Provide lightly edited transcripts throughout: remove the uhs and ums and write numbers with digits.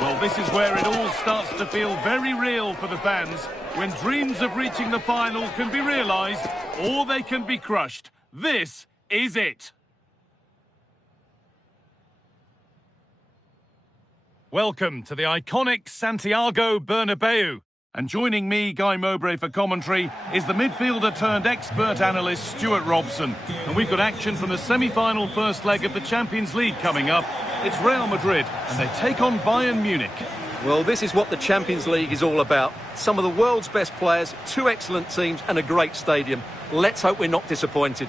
Well, this is where it all starts to feel very real for the fans. When dreams of reaching the final can be realised, or they can be crushed. This is it. Welcome to the iconic Santiago Bernabeu. And joining me, Guy Mowbray, for commentary is the midfielder turned expert analyst Stuart Robson. And we've got action from the semi-final first leg of the Champions League coming up. It's Real Madrid and they take on Bayern Munich. Well, this is what the Champions League is all about. Some of the world's best players, two excellent teams and a great stadium. Let's hope we're not disappointed.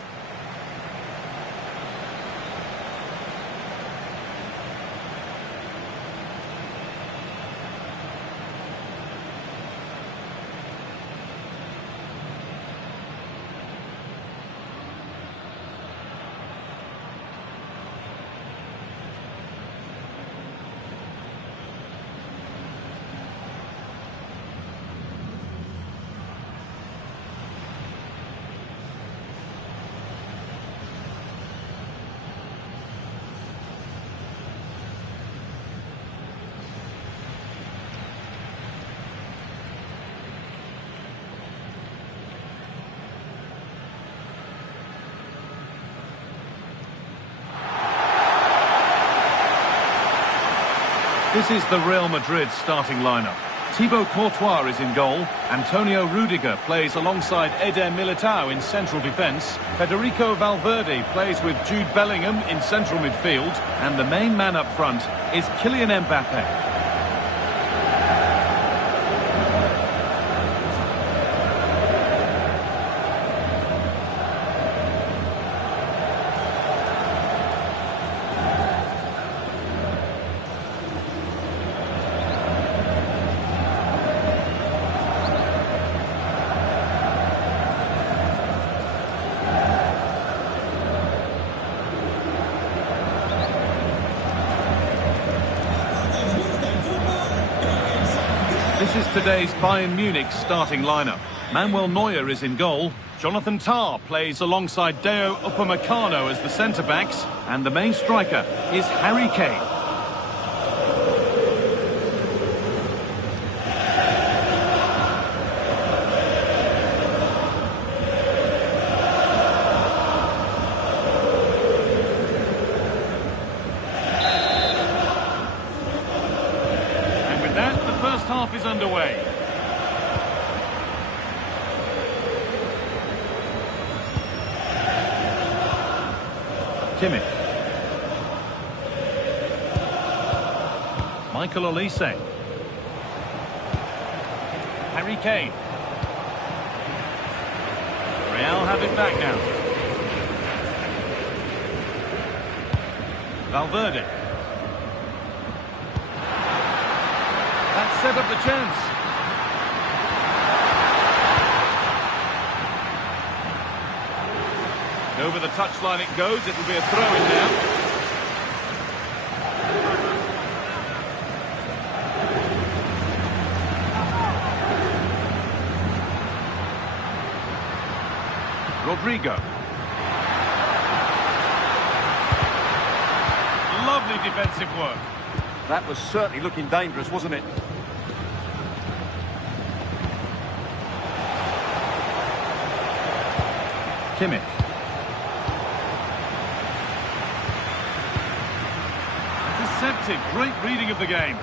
This is the Real Madrid starting lineup. Thibaut Courtois is in goal. Antonio Rudiger plays alongside Eder Militao in central defence. Federico Valverde plays with Jude Bellingham in central midfield. And the main man up front is Kylian Mbappe. This is today's Bayern Munich starting lineup. Manuel Neuer is in goal. Jonathan Tah plays alongside Deo Upamecano as the centre-backs. And the main striker is Harry Kane. Half is underway. Kimmich. Michael Olise. Harry Kane. Real have it back now. Valverde. That set up the chance. Over the touchline it goes. It'll be a throw-in now. Rodrigo. Lovely defensive work. That was certainly looking dangerous, wasn't it? Kimmich. Intercepted. Great reading of the game.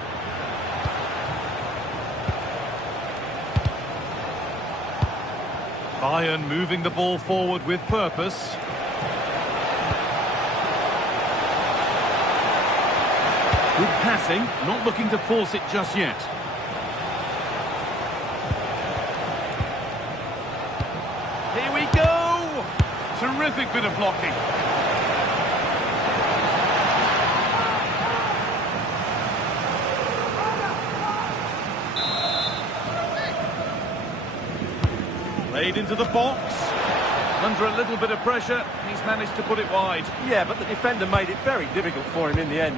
Bayern moving the ball forward with purpose. Good passing, not looking to force it just yet. Here we go! Terrific bit of blocking. Played into the box. Under a little bit of pressure, he's managed to put it wide. Yeah, but the defender made it very difficult for him in the end.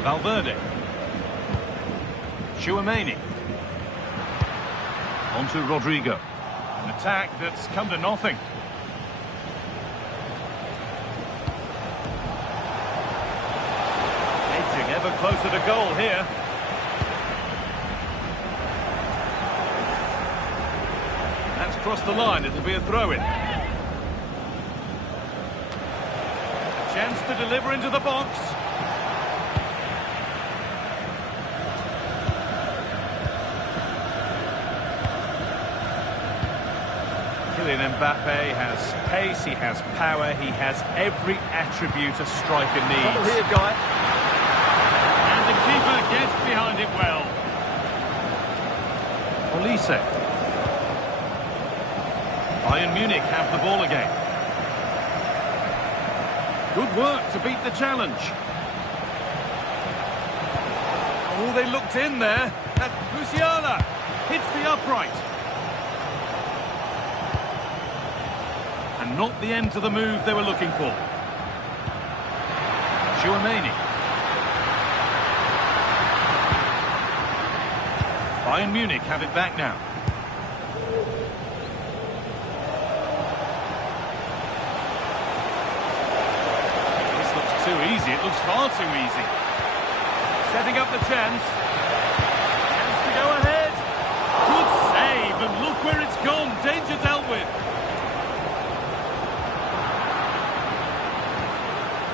Valverde. Tchouaméni. On to Rodrigo. An attack that's come to nothing. ever closer to goal here. That's crossed the line. It'll be a throw-in. A chance to deliver into the box. Kylian Mbappe has pace, he has power, he has every attribute a striker needs. Trouble here, Guy. And the keeper gets behind it well. Olise. Bayern Munich have the ball again. Good work to beat the challenge. Oh, they looked in there. And Musiala hits the upright. And not the end to the move they were looking for. Tchouaméni. Bayern Munich have it back now. This looks too easy. It looks far too easy. Setting up the chance. Chance to go ahead. Good save, and look where it's gone. Danger dealt with.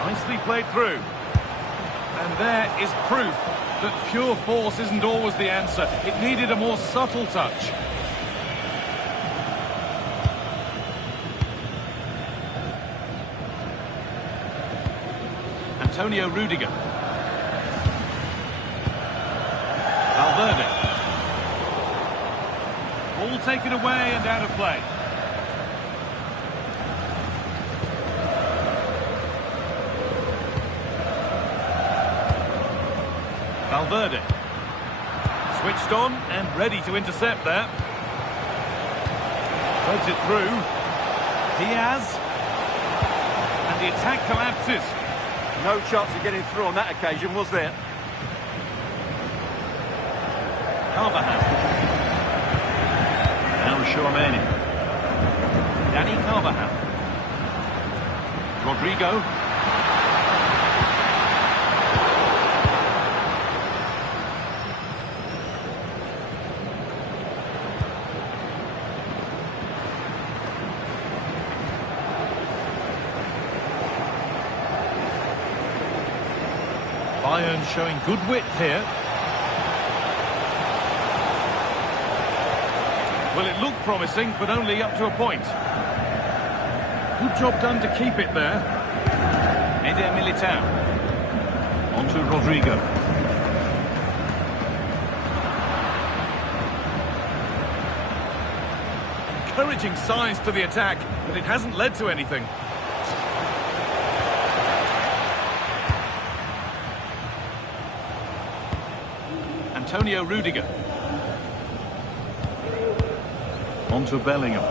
Nicely played through. And there is proof that pure force isn't always the answer. It needed a more subtle touch. Antonio Rudiger. Valverde. Ball taken away and out of play. Valverde. Switched on and ready to intercept there. Threads it through. Diaz. And the attack collapses. No chance of getting through on that occasion, was there? Carvajal. Now Tchouaméni. Dani Carvajal. Rodrigo. Bayern showing good width here. Well, it looked promising, but only up to a point. Good job done to keep it there. Eder Militao. On to Rodrigo. Encouraging signs to the attack, but it hasn't led to anything. Antonio Rudiger. On to Bellingham.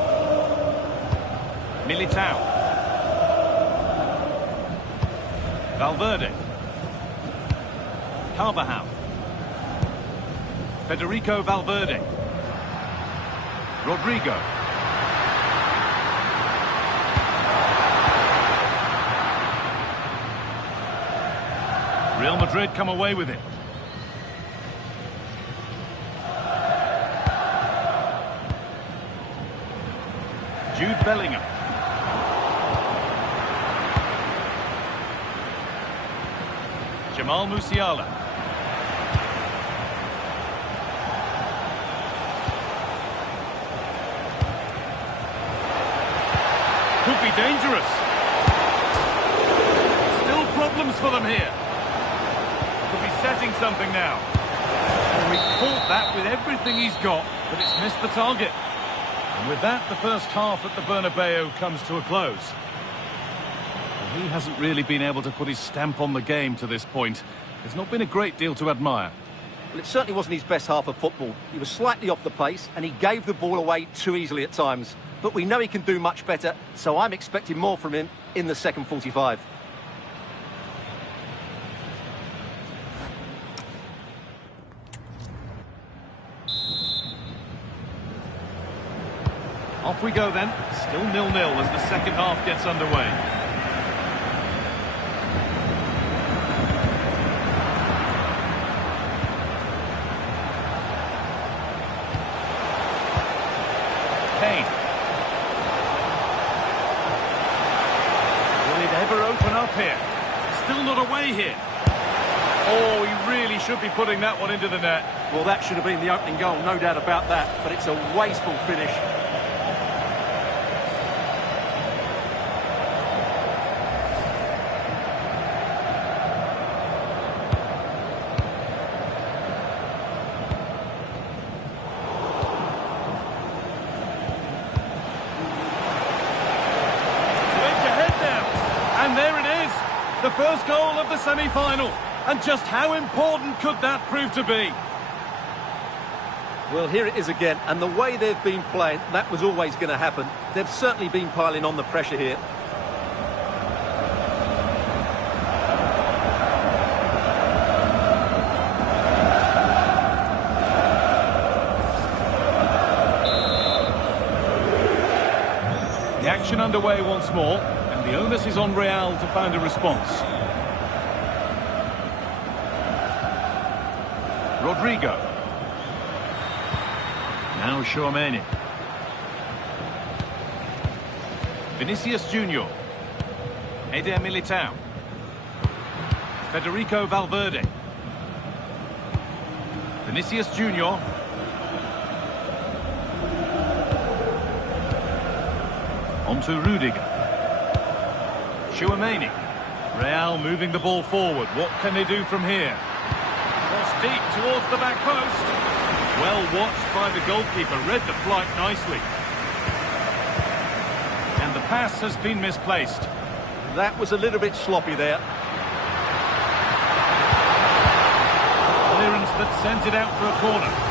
Militao. Valverde. Carvajal. Federico Valverde. Rodrigo. Real Madrid come away with it. Jude Bellingham. Jamal Musiala. Could be dangerous. Still problems for them here. Could be setting something now. And we caught that with everything he's got, but it's missed the target. And with that, the first half at the Bernabeu comes to a close. And he hasn't really been able to put his stamp on the game to this point. There's not been a great deal to admire. Well, it certainly wasn't his best half of football. He was slightly off the pace, and he gave the ball away too easily at times. But we know he can do much better, so I'm expecting more from him in the second 45. Off we go then. Still 0-0 as the second half gets underway. ever open up here. Still not away here. Oh, he really should be putting that one into the net. Well, that should have been the opening goal, no doubt about that, but it's a wasteful finish. And there it is, the first goal of the semi-final. And just how important could that prove to be? Well, here it is again, and the way they've been playing, that was always going to happen. They've certainly been piling on the pressure here. The action underway once more, and the onus is on Real to find a response. Rodrigo. Now Tchouaméni. Vinicius Junior. Eder Militao. Federico Valverde. Vinicius Junior. On to Rudiger. Tchouaméni. Real moving the ball forward. What can they do from here? Cross deep towards the back post. Well watched by the goalkeeper. Read the flight nicely. And the pass has been misplaced. That was a little bit sloppy there. Clearance that sent it out for a corner.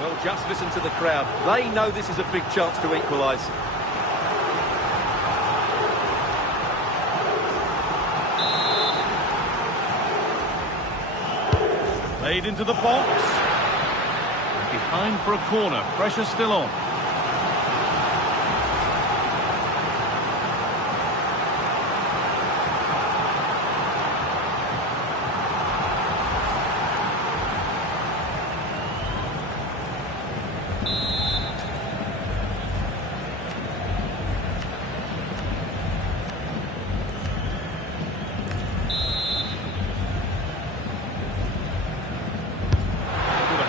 Well, just listen to the crowd. They know this is a big chance to equalise. Played into the box. Behind for a corner. Pressure still on.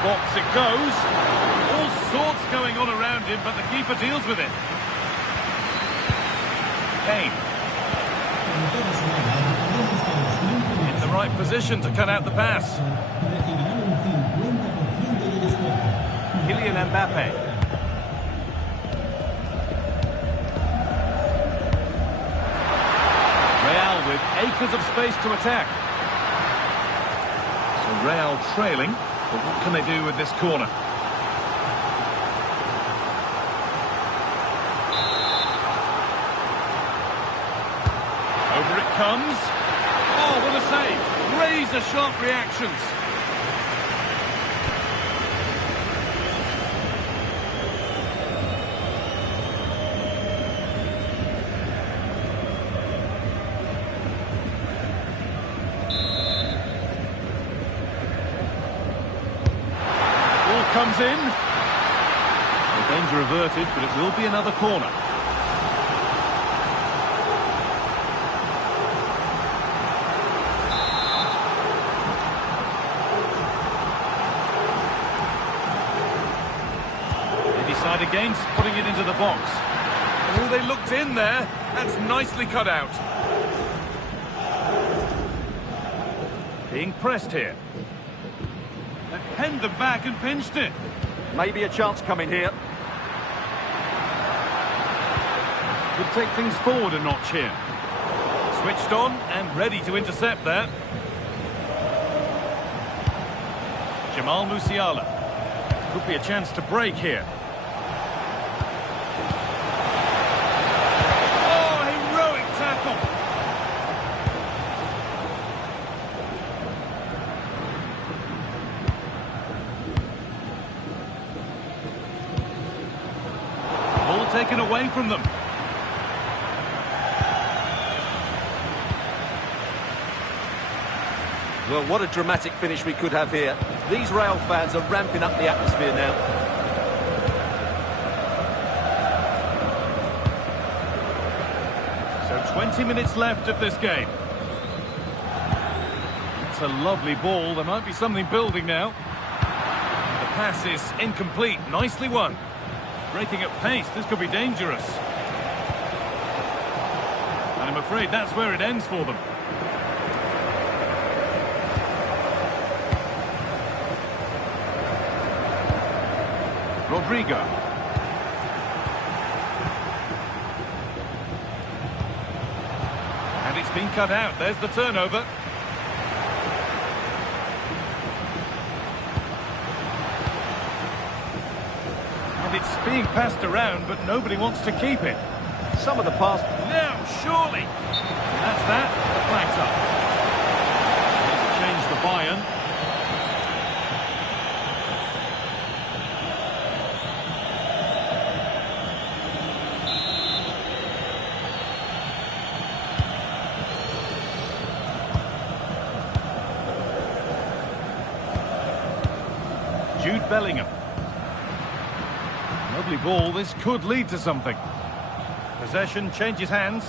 Box it goes. All sorts going on around him, but the keeper deals with it. Kane. In the right position to cut out the pass. Kylian Mbappe. Real with acres of space to attack. So Real trailing. But what can they do with this corner? Over it comes. Oh, what a save. Razor-sharp reactions. comes in. The danger averted, but it will be another corner. They decide against putting it into the box. Oh, they looked in there. That's nicely cut out. Being pressed here. They penned them back and pinched it. Maybe a chance coming here. Could take things forward a notch here. Switched on and ready to intercept there. Jamal Musiala. Could be a chance to break here. Oh, heroic tackle. Ball taken away from them. Well, what a dramatic finish we could have here. These Real fans are ramping up the atmosphere now. So 20 minutes left of this game. It's a lovely ball. There might be something building now. The pass is incomplete. Nicely won. Breaking at pace. This could be dangerous. And I'm afraid that's where it ends for them. Rodrigo. And it's been cut out. There's the turnover. And it's being passed around, but nobody wants to keep it. Some of the pass... Now, surely. And that's that. The flag's up. Change the Bayern. Jude Bellingham. Lovely ball. This could lead to something. Possession changes hands.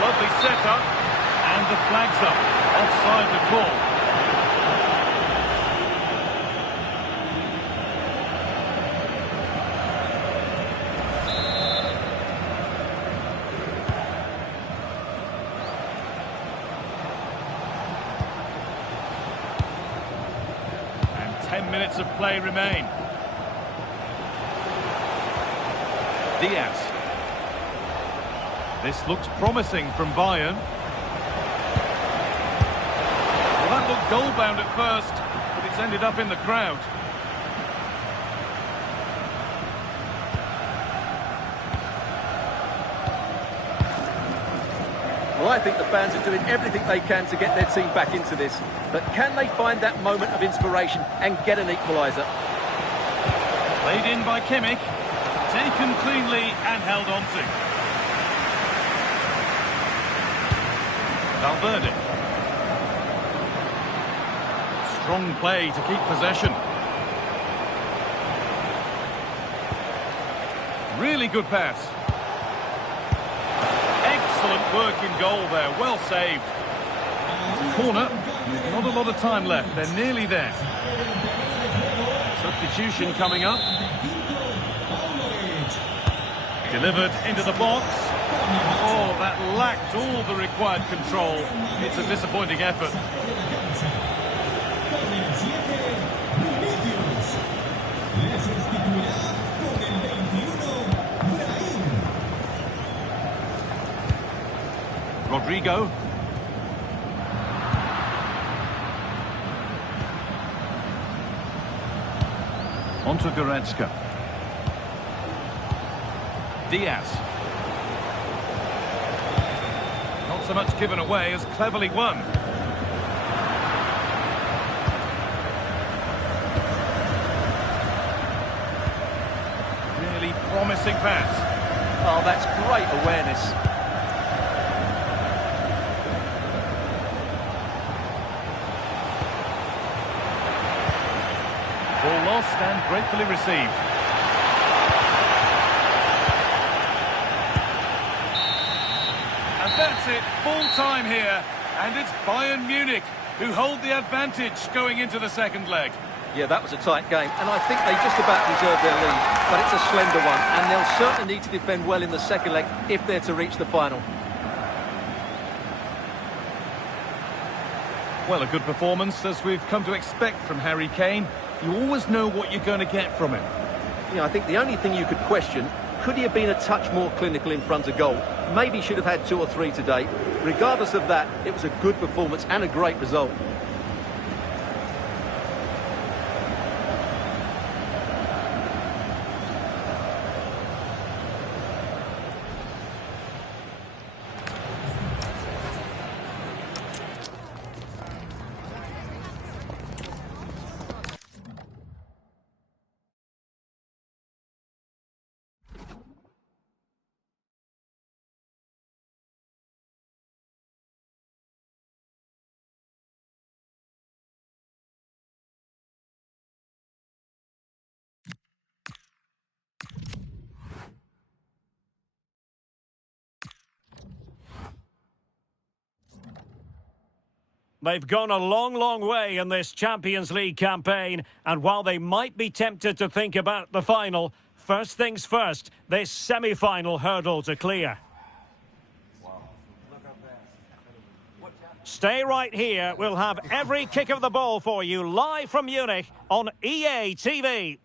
Lovely setup. And the flag's up. Offside the call. And 10 minutes of play remain. Diaz. This looks promising from Bayern. Well, that looked goal-bound at first, but it's ended up in the crowd. Well, I think the fans are doing everything they can to get their team back into this. But can they find that moment of inspiration and get an equaliser? Played in by Kimmich. Taken cleanly and held on to. Valverde. Strong play to keep possession. Really good pass. Excellent work in goal there. Well saved. It's a corner. Not a lot of time left. They're nearly there. Substitution coming up. Delivered into the box. Oh, that lacked all the required control. It's a disappointing effort. Rodrigo. Onto Goretzka. Diaz. Not so much given away as cleverly won. Really promising pass. Oh, that's great awareness. lost and gratefully received. And that's it, full time here. And it's Bayern Munich who hold the advantage going into the second leg. Yeah, that was a tight game, and I think they just about deserve their lead. But it's a slender one, and they'll certainly need to defend well in the second leg if they're to reach the final. Well, a good performance, as we've come to expect from Harry Kane. You always know what you're going to get from him. Yeah, I think the only thing you could question, could he have been a touch more clinical in front of goal? Maybe should have had 2 or 3 today. Regardless of that, it was a good performance and a great result. They've gone a long, long way in this Champions League campaign, and while they might be tempted to think about the final, first things first, this semi-final hurdle to clear. Stay right here. We'll have every kick of the ball for you live from Munich on EA TV.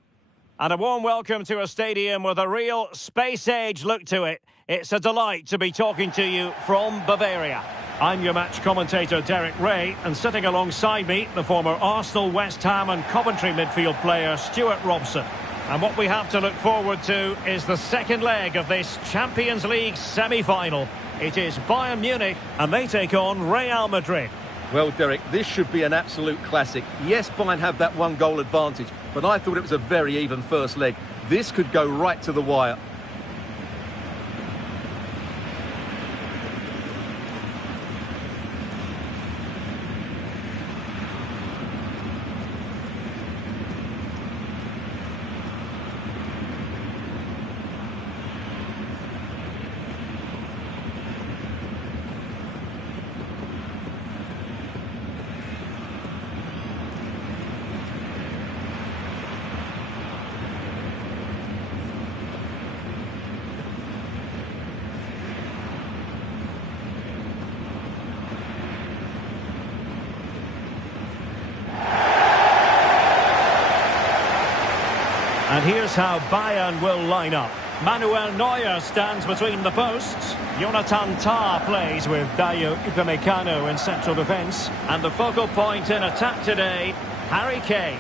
And a warm welcome to a stadium with a real space-age look to it. It's a delight to be talking to you from Bavaria. I'm your match commentator, Derek Ray, and sitting alongside me, the former Arsenal, West Ham and Coventry midfield player, Stuart Robson. And what we have to look forward to is the second leg of this Champions League semi-final. It is Bayern Munich, and they take on Real Madrid. Well, Derek, this should be an absolute classic. Yes, Bayern have that 1-goal advantage, but I thought it was a very even first leg. This could go right to the wire. And here's how Bayern will line up. Manuel Neuer stands between the posts. Jonathan Tah plays with Dayo Upamecano in central defence. And the focal point in attack today, Harry Kane.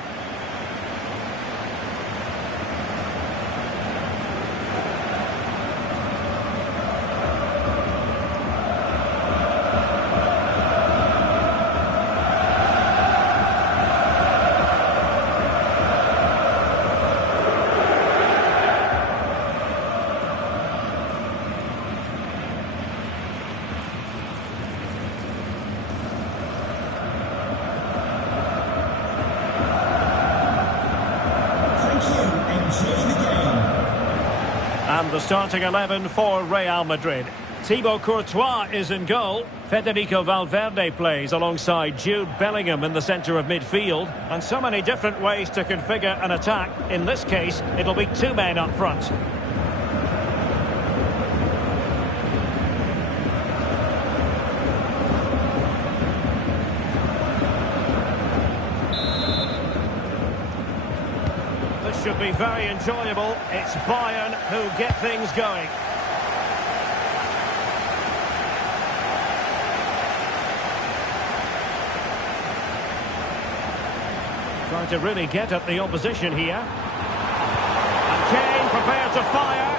And the starting 11 for Real Madrid. Thibaut Courtois is in goal. Federico Valverde plays alongside Jude Bellingham in the centre of midfield. And so many different ways to configure an attack. In this case, it'll be 2 men up front. Should be very enjoyable. It's Bayern who get things going. Trying to really get at the opposition here. And Kane prepared to fire.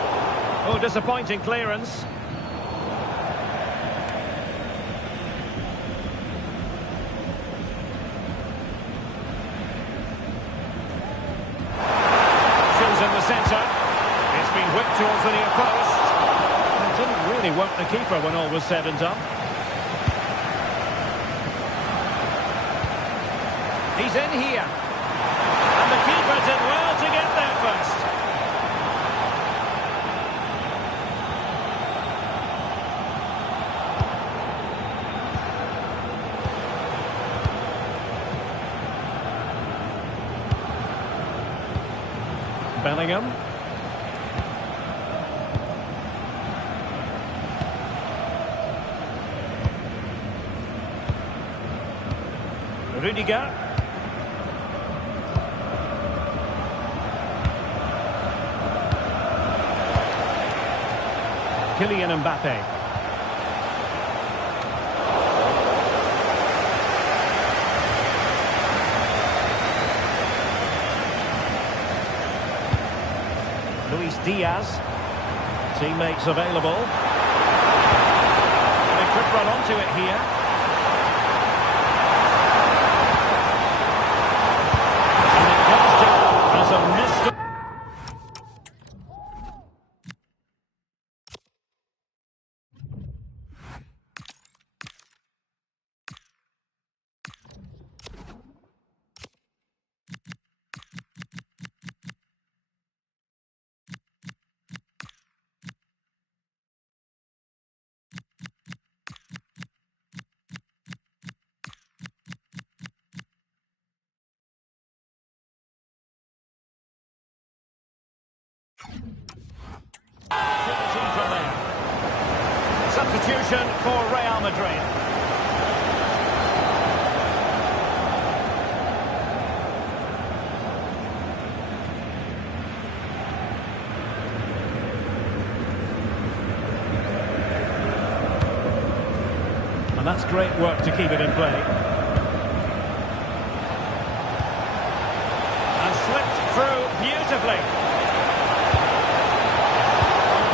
Oh, disappointing clearance. Whipped towards the near post. It didn't really work the keeper when all was said and done. He's in here. And the keeper did well to get there first. Bellingham. Rudiger. Kylian Mbappe. Luis Diaz. Teammates available. And a quick run onto it here. And it goes down as a missed. From there. Substitution for Real Madrid. And that's great work to keep it in play. And slipped through beautifully.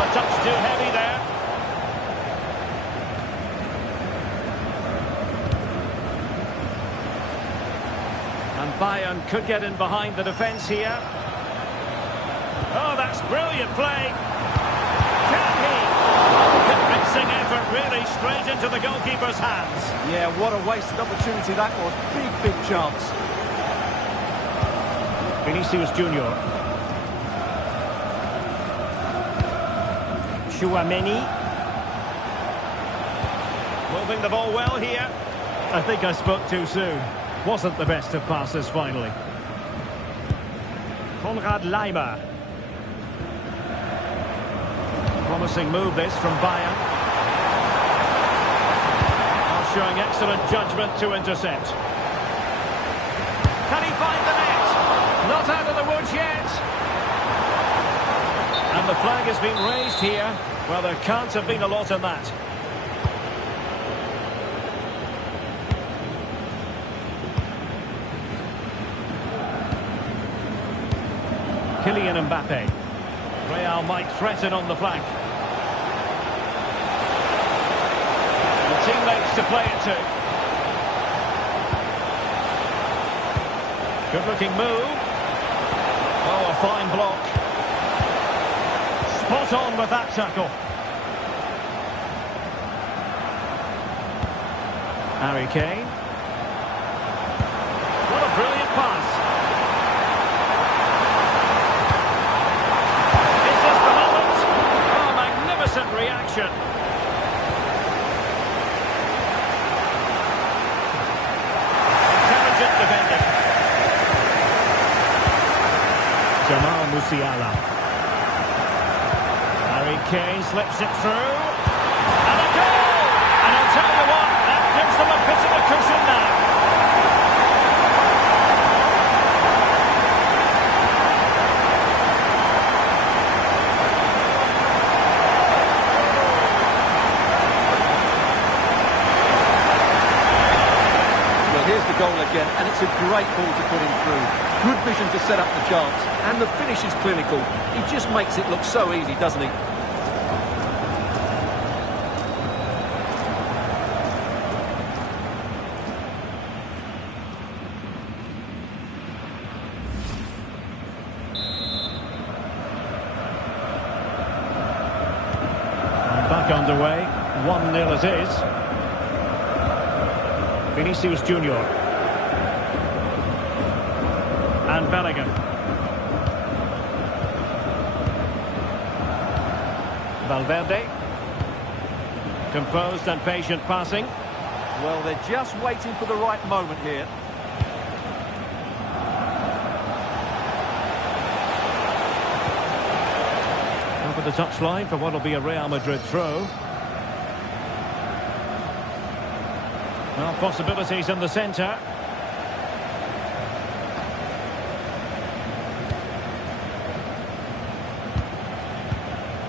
Touch too heavy there. And Bayern could get in behind the defence here. Oh, that's brilliant play. Can he? Convincing effort, really, straight into the goalkeeper's hands. Yeah, what a wasted opportunity that was. Big chance. Vinicius Junior. Chouameni. Moving the ball well here. I think I spoke too soon. Wasn't the best of passes finally. Konrad Laimer. Promising move this from Bayern. Now showing excellent judgment to intercept. Can he find the net? Not out of the woods yet. And the flag has been raised here. Well, there can't have been a lot in that. Kylian Mbappe. Real might threaten on the flank. The teammates to play it to. Good-looking move. Oh, a fine block. Spot on with that tackle. Harry Kane. What a brilliant pass. Is this the moment? Oh, magnificent reaction. Intelligent defending. Jamal Musiala. Harry Kane slips it through. And a goal! And I'll tell you what, that gives them a bit of a cushion now. Well, here's the goal again, and it's a great ball to put him through. Good vision to set up the chance, and the finish is clinical. He just makes it look so easy, doesn't he? Back underway, 1-0 it is. Vinicius Junior. And Bellingham. Valverde. Composed and patient passing. Well, they're just waiting for the right moment here. Over the touchline for what will be a Real Madrid throw. Well, possibilities in the centre.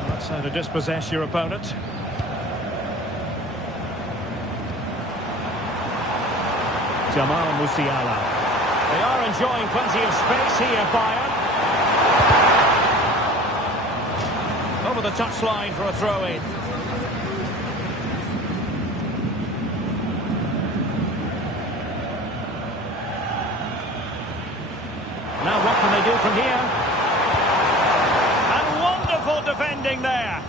That's how to dispossess your opponent. Jamal Musiala. They are enjoying plenty of space here, Bayern. Over the touchline for a throw-in. Now what can they do from here? And wonderful defending there.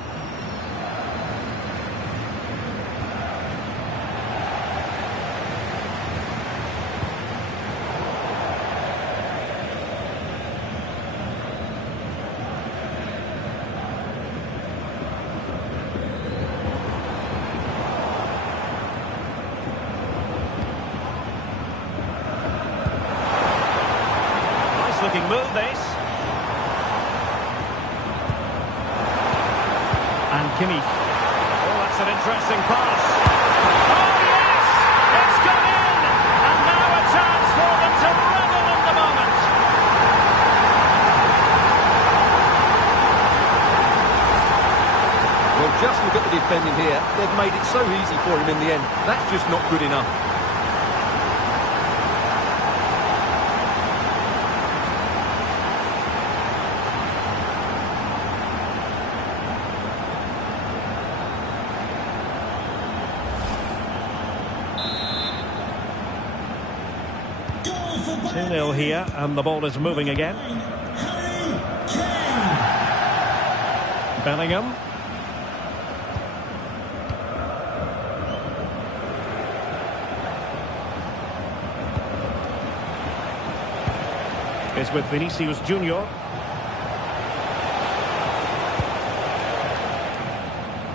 Looking move this. And Kimmich. Oh, that's an interesting pass. Oh, yes! It's gone in! And now a chance for them to revel in the moment. Well, just look at the defending here. They've made it so easy for him in the end. That's just not good enough. 2-0 here, and the ball is moving again. Bellingham. It's with Vinicius Junior.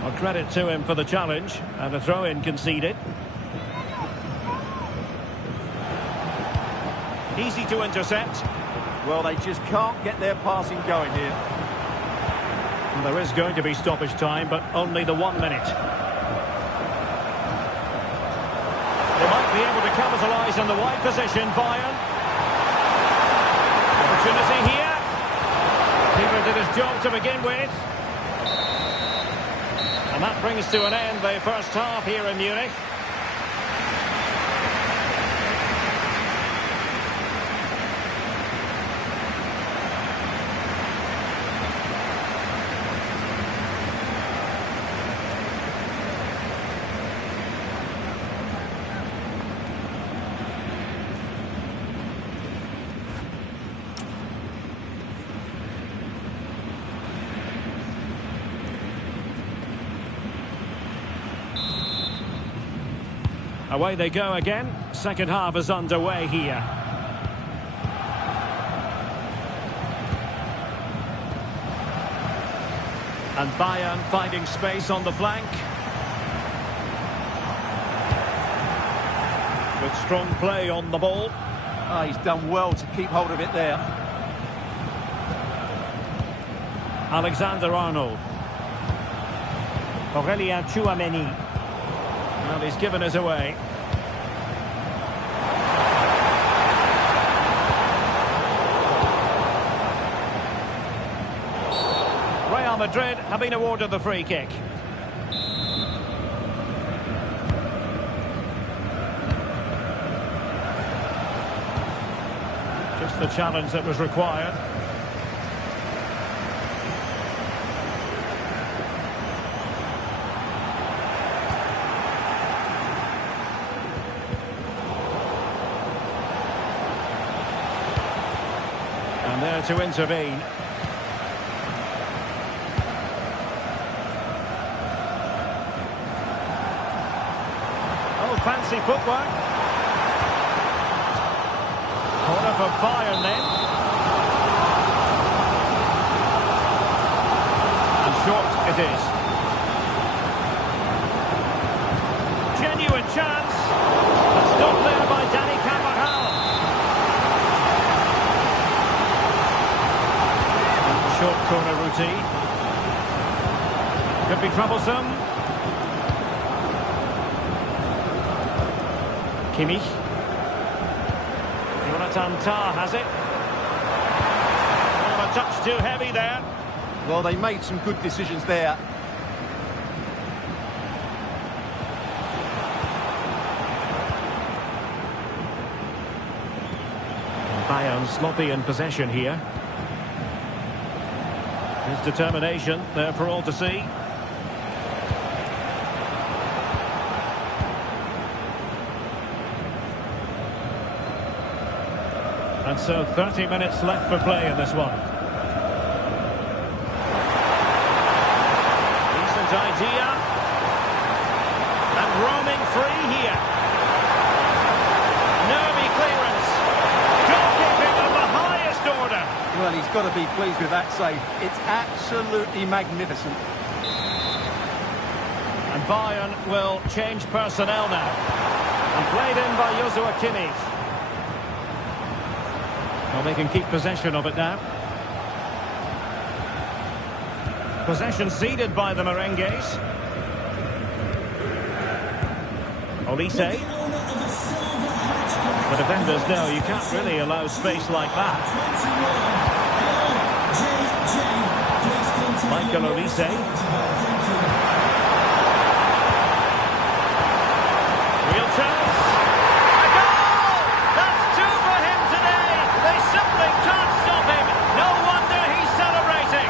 Well, credit to him for the challenge, and a throw-in conceded. Easy to intercept. Well, they just can't get their passing going here. And there is going to be stoppage time, but only the 1 minute. They might be able to capitalise on the wide position, Bayern. Opportunity here. Keeper did his job to begin with. And that brings to an end the first half here in Munich. Away they go again. Second half is underway here. And Bayern finding space on the flank. With strong play on the ball. Oh, he's done well to keep hold of it there. Alexander-Arnold. Aurelien Tchouameni. Well, he's given us away. Real Madrid have been awarded the free kick. Just the challenge that was required. And there to intervene. Oh, fancy footwork. Corner for Bayern then. Short it is. Genuine chance. That's not there by Danny Carvajal. Short corner routine. Could be troublesome. Kimmich. Jonathan Tah has it. Oh, a touch too heavy there. Well, they made some good decisions there. Bayern sloppy in possession here. His determination there for all to see. And so 30 minutes left for play in this one. Decent idea. And roaming free here. Nervy clearance. Goalkeeping of the highest order. Well, he's got to be pleased with that save. It's absolutely magnificent. And Bayern will change personnel now. And played in by Joshua Kimmich. Well, they can keep possession of it now. Possession ceded by the Merengues. Olise. The defenders know you can't really allow space like that. Michael Olise. Real chance. A goal! That's two for him today. They simply can't stop him. No wonder he's celebrating.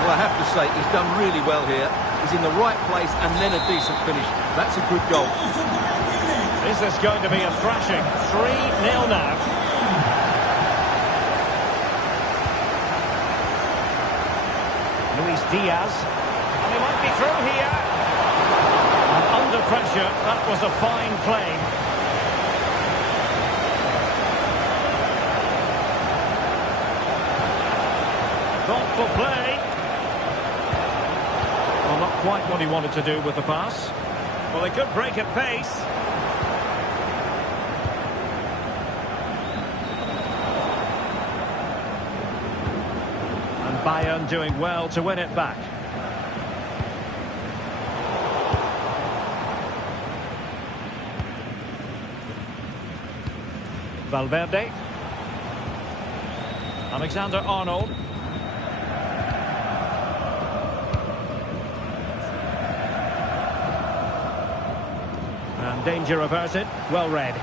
Well, I have to say, he's done really well here. He's in the right place and then a decent finish. That's a good goal. Is this going to be a thrashing? 3-0 now. Luis Diaz. And he might be through here. And under pressure, that was a fine claim. Thoughtful play. Well, not quite what he wanted to do with the pass. Well, they could break at pace. And Bayern doing well to win it back. Valverde. Alexander-Arnold. And danger averted. Well read.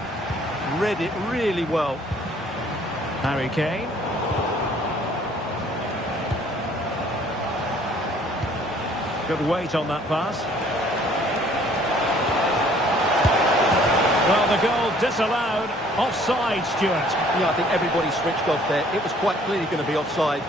Read it really well. Harry Kane. Good weight on that pass. Well, the goal disallowed. Offside, Stuart. Yeah, I think everybody switched off there. It was quite clearly going to be offside.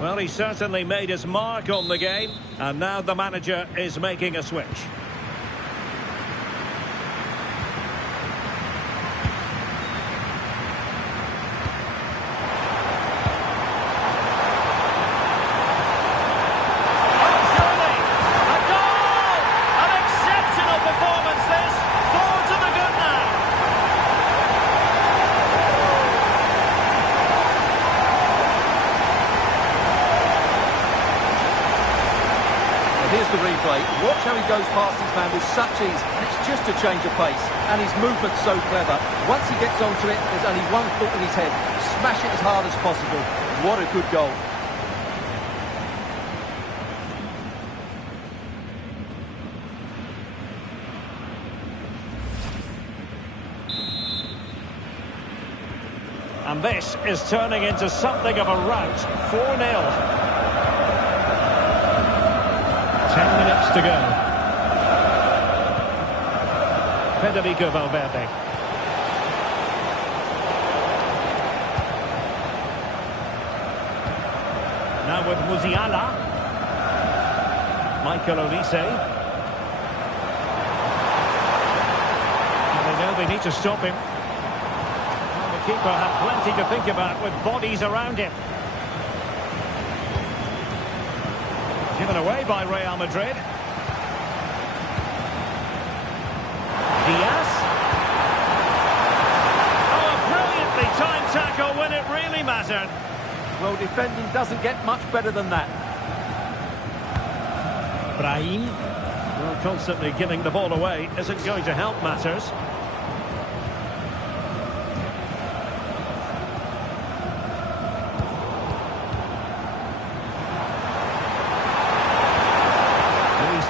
Well, he certainly made his mark on the game, and now the manager is making a switch. Here's the replay. Watch how he goes past his man with such ease, and it's just a change of pace. And his movement's so clever. Once he gets onto it, there's only one thought in his head. Smash it as hard as possible. What a good goal. And this is turning into something of a rout. 4-0. 10 minutes to go. Federico Valverde. Now with Musiala. Michael Olise. And they know they need to stop him. keeper had plenty to think about with bodies around him. Given away by Real Madrid. Diaz. Oh, a brilliantly timed tackle when it really mattered. Well, defending doesn't get much better than that. Brahim. Well, constantly giving the ball away isn't going to help matters.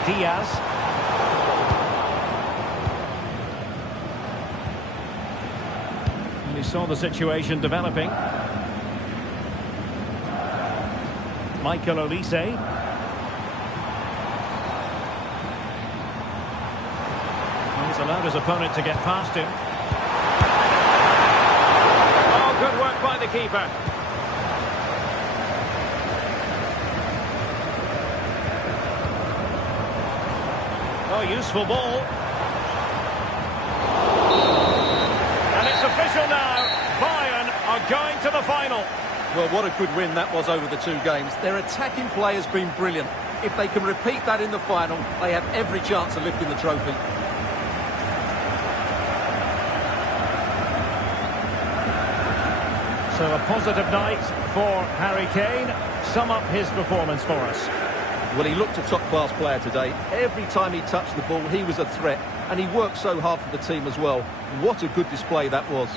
Diaz. And he saw the situation developing. Michael Olise. He's allowed his opponent to get past him. Oh, good work by the keeper. Oh, useful ball. And it's official now. Bayern are going to the final. Well, what a good win that was over the two games. Their attacking play has been brilliant. If they can repeat that in the final, they have every chance of lifting the trophy. So a positive night for Harry Kane. Sum up his performance for us. Well, he looked a top-class player today. Every time he touched the ball, he was a threat. And he worked so hard for the team as well. What a good display that was.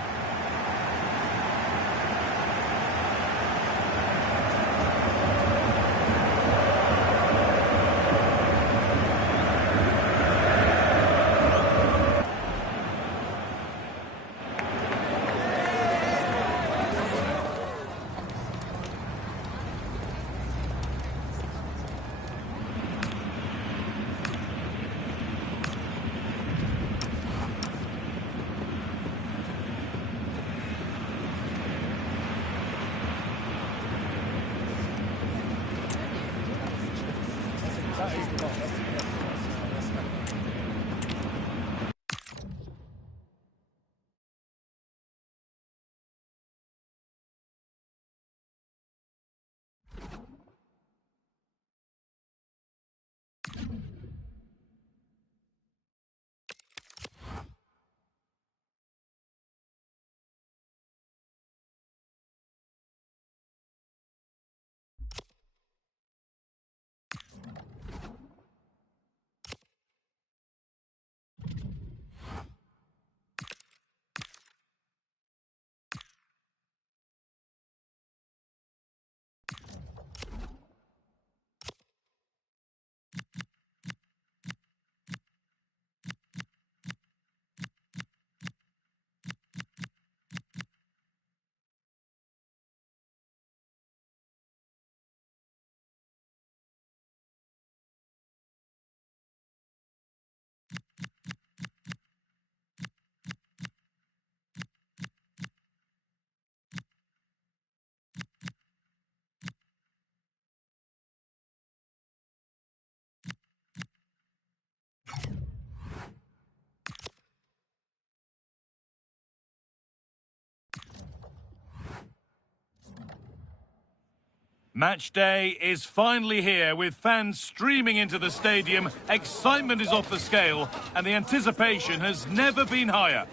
Match day is finally here, with fans streaming into the stadium. Excitement is off the scale, and the anticipation has never been higher.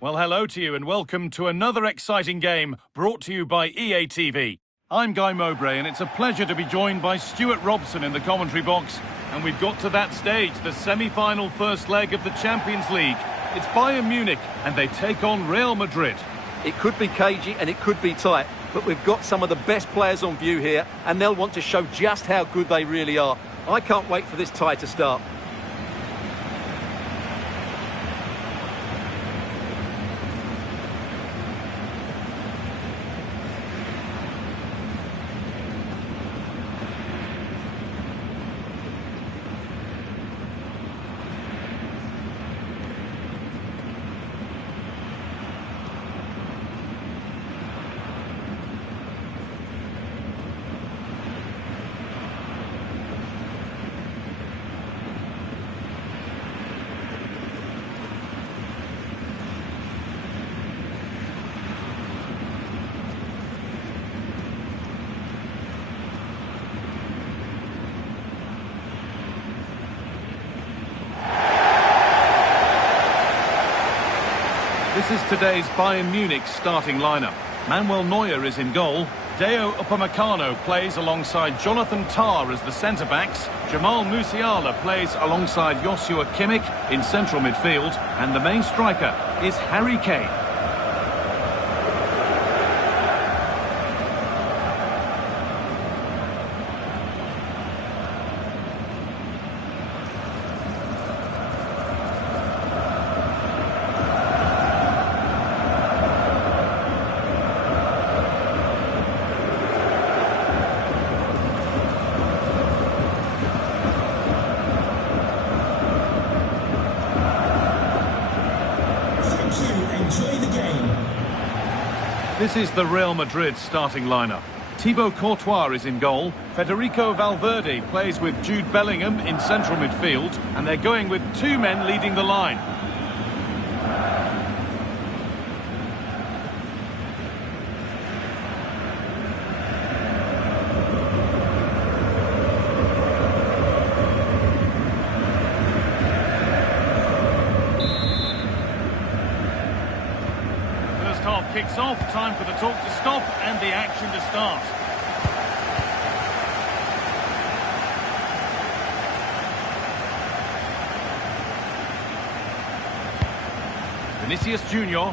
Well, hello to you and welcome to another exciting game brought to you by EA TV. I'm Guy Mowbray, and it's a pleasure to be joined by Stuart Robson in the commentary box. And we've got to that stage, the semi-final first leg of the Champions League. It's Bayern Munich, and they take on Real Madrid. It could be cagey and it could be tight, but we've got some of the best players on view here, and they'll want to show just how good they really are. I can't wait for this tie to start. This is today's Bayern Munich starting lineup. Manuel Neuer is in goal. Deo Upamecano plays alongside Jonathan Tah as the centre-backs. Jamal Musiala plays alongside Joshua Kimmich in central midfield. And the main striker is Harry Kane. This is the Real Madrid starting lineup. Thibaut Courtois is in goal. Federico Valverde plays with Jude Bellingham in central midfield. And they're going with two men leading the line. Kicks off, time for the talk to stop and the action to start. Vinicius Junior.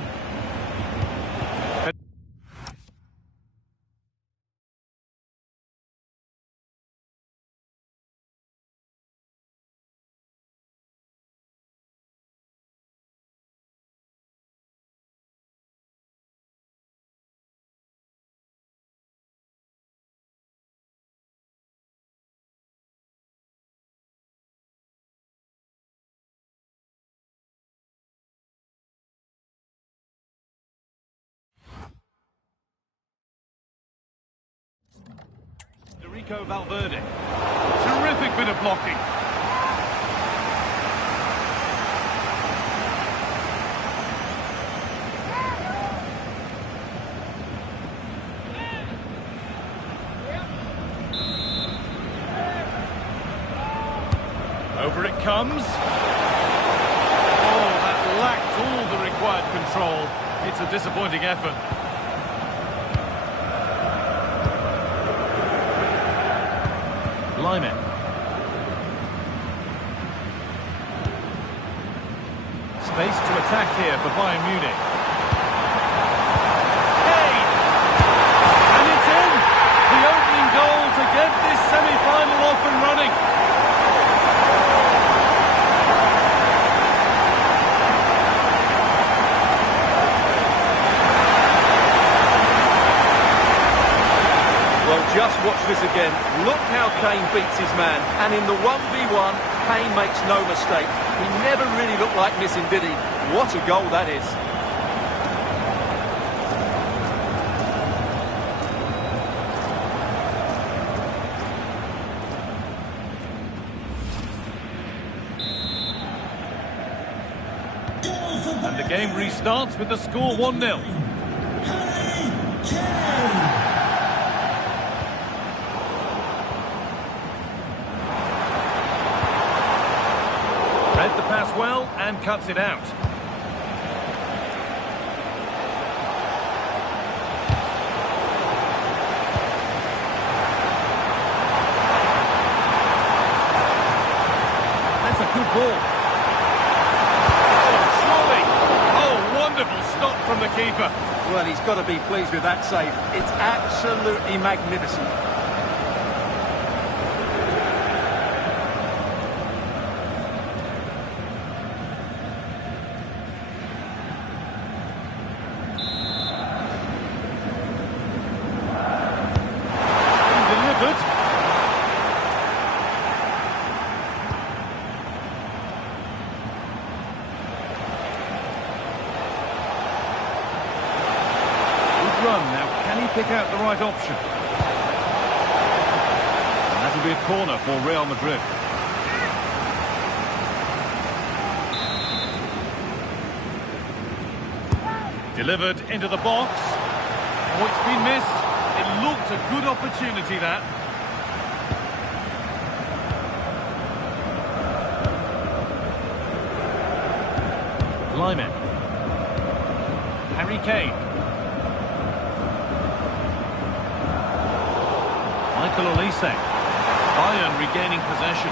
Federico Valverde. Terrific bit of blocking. Over it comes. Oh, that lacked all the required control. It's a disappointing effort. Lyman. Space to attack here for Bayern Munich. Hey! And it's in! The opening goal to get this semi-final off and running. Just watch this again. Look how Kane beats his man. And in the 1v1, Kane makes no mistake. He never really looked like missing, did he? What a goal that is. And the game restarts with the score 1-0. Read the pass well and cuts it out. That's a good ball. Oh, surely. Oh, wonderful stop from the keeper. Well, he's got to be pleased with that save. It's absolutely magnificent. Now, can he pick out the right option? And that'll be a corner for Real Madrid. Delivered into the box. Oh, it's been missed. It looked a good opportunity, that. Lyman. Harry Kane. Michael Olise. Bayern regaining possession.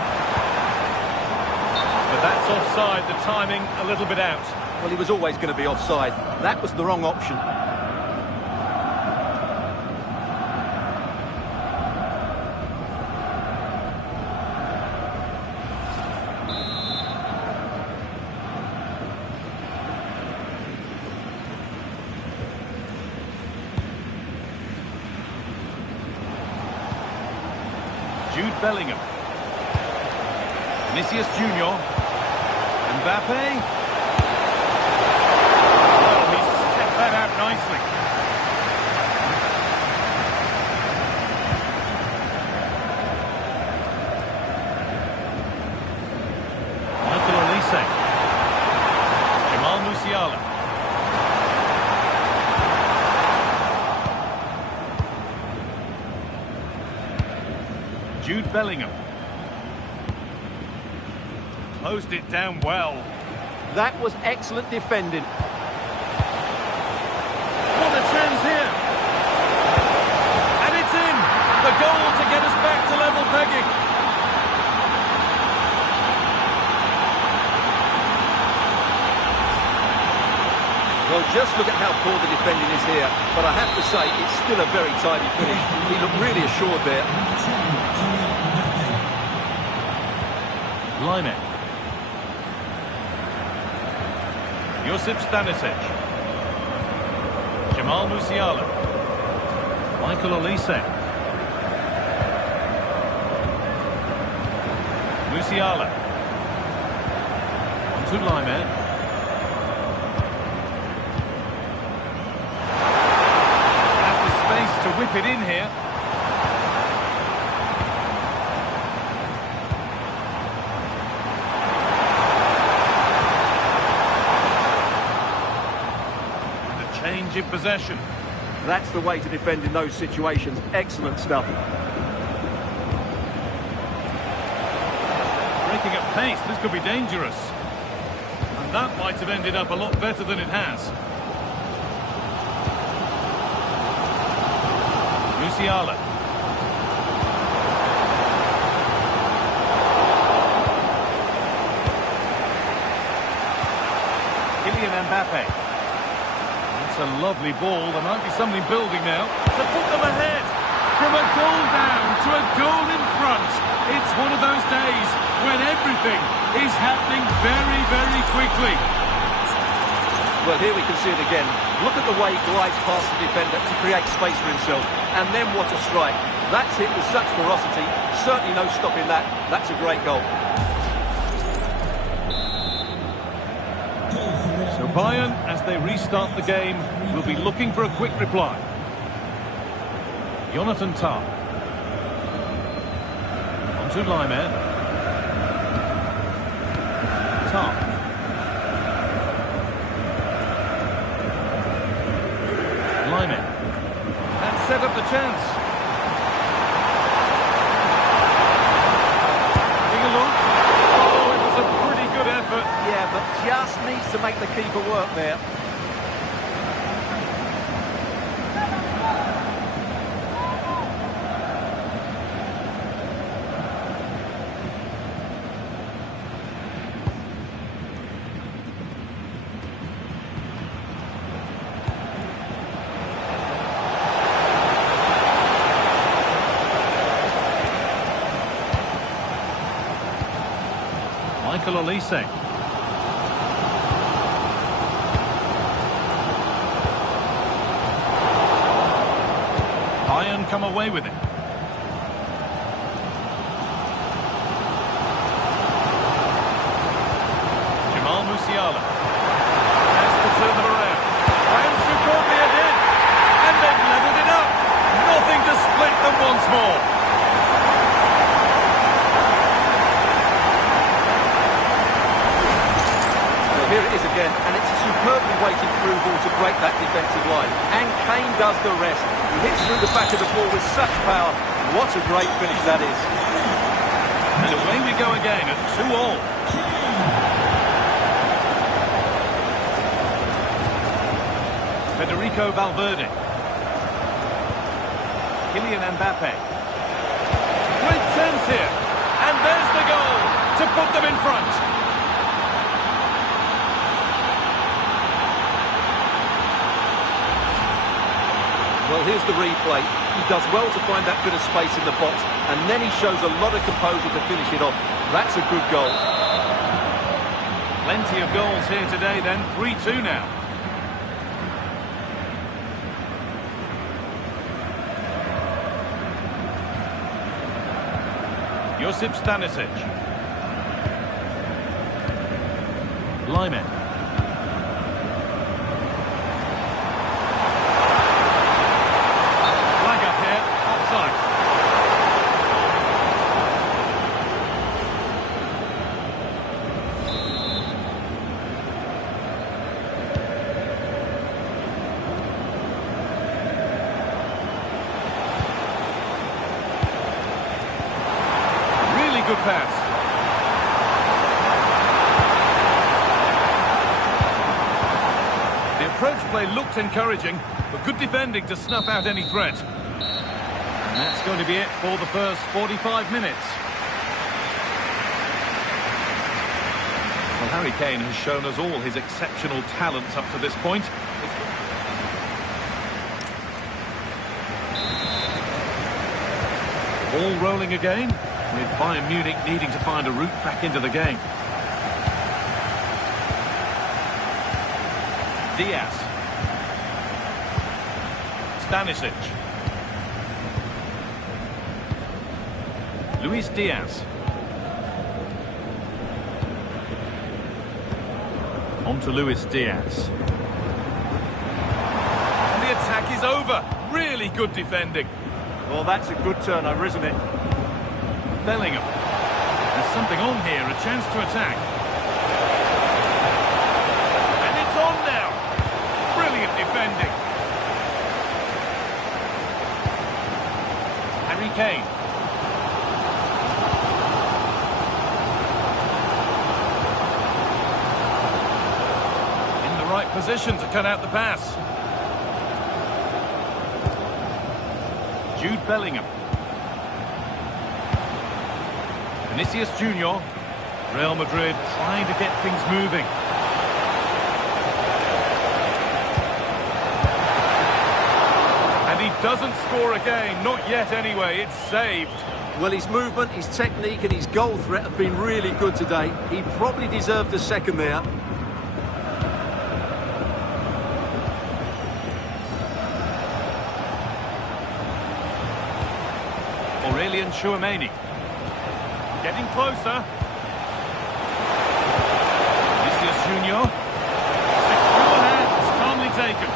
But that's offside, the timing a little bit out. Well, he was always going to be offside. That was the wrong option. Jude Bellingham. Vinicius Junior. Mbappe. Oh, he's kept that out nicely. Michael Olise. Jamal Musiala. Jude Bellingham. Closed it down well. That was excellent defending. What a chance here. And it's in. The goal to get us back to level pegging. Well, just look at how poor the defending is here. But I have to say, it's still a very tidy finish. He looked really assured there. Line. Josip Stanisic. Jamal Musiala. Michael Olise. Musiala. On to Lyman. Has the space to whip it in here. Change in possession. That's the way to defend in those situations. Excellent stuff. Breaking at pace, this could be dangerous. And that might have ended up a lot better than it has. Musiala. Kylian Mbappe. It's a lovely ball. There might be something building now to put them ahead. From a goal down to a goal in front. It's one of those days when everything is happening very, very quickly. Well, here we can see it again. Look at the way he glides past the defender to create space for himself. And then what a strike. That's hit with such ferocity. Certainly no stopping that. That's a great goal. So Bayern, as they restart the game, will be looking for a quick reply. Jonathan Tah. On to Lyman. Tah. Lyman. And set up the chance. Having a look. Oh, it was a pretty good effort. Yeah, but just needs to make the keeper work there. Michael Olise. Bayern come away with it. Jamal Musiala has to turn them around. And superbly again. And they've levelled it up. Nothing to split them once more. Here it is again, and it's a superbly weighted through ball to break that defensive line. And Kane does the rest. He hits through the back of the ball with such power. What a great finish that is. And away we go again at 2-2. Federico Valverde. Kylian Mbappe. Great chance here. And there's the goal to put them in front. Well, here's the replay. He does well to find that bit of space in the box, and then he shows a lot of composure to finish it off. That's a good goal. Plenty of goals here today then, 3-2 now. Josip Stanisic. Lyman. Flag up here, offside. Good pass. The approach play looked encouraging, but good defending to snuff out any threat. And that's going to be it for the first 45 minutes. Well, Harry Kane has shown us all his exceptional talents up to this point. Ball rolling again, with Bayern Munich needing to find a route back into the game. Diaz. Stanisic. Luis Diaz. On to Luis Diaz. And the attack is over. Really good defending. Well, that's a good turnover, isn't it? Bellingham. There's something on here, a chance to attack. And it's on now. Brilliant defending. Harry Kane. In the right position to cut out the pass. Jude Bellingham. Vinicius Junior. Real Madrid trying to get things moving. And he doesn't score again, not yet anyway, it's saved. Well, his movement, his technique and his goal threat have been really good today. He probably deserved a second there. Aurelien Tchouameni. Getting closer. Vinicius Junior. Secure hands, calmly taken.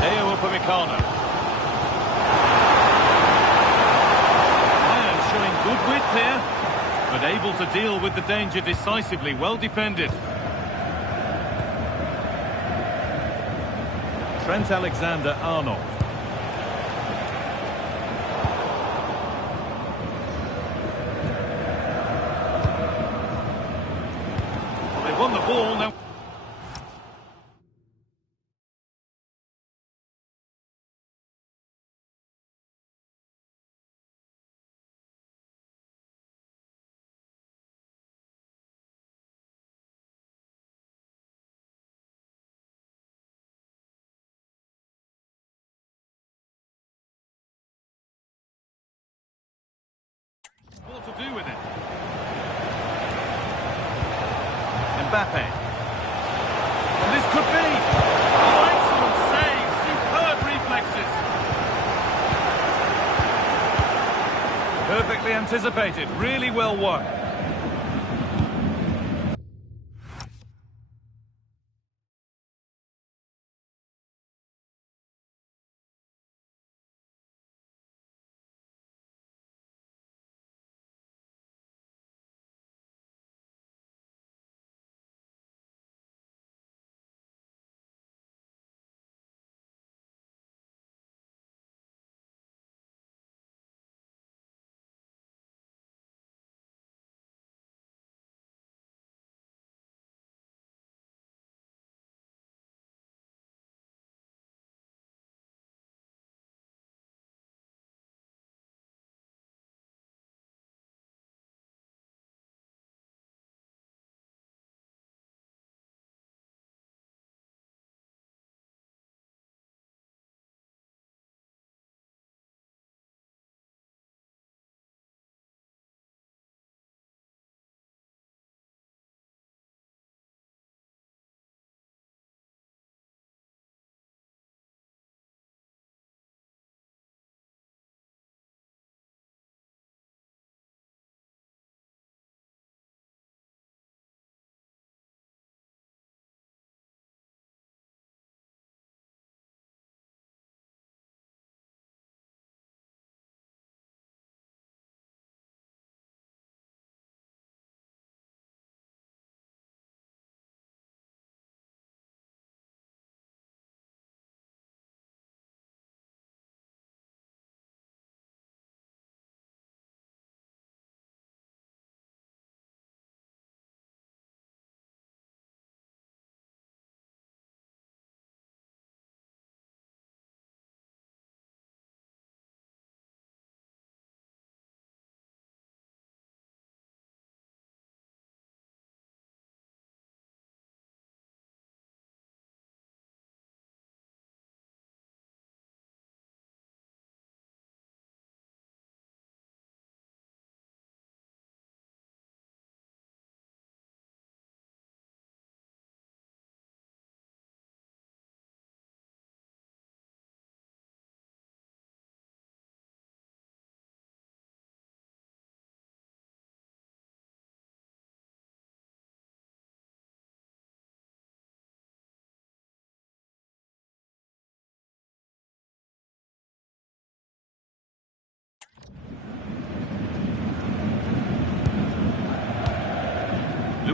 Deo Upamecano. Bayern showing good width here, but able to deal with the danger decisively. Well defended. Trent Alexander-Arnold. They won the ball now. What to do with it? Mbappe. And this could be. Oh, excellent save. Superb reflexes. Perfectly anticipated. Really well won.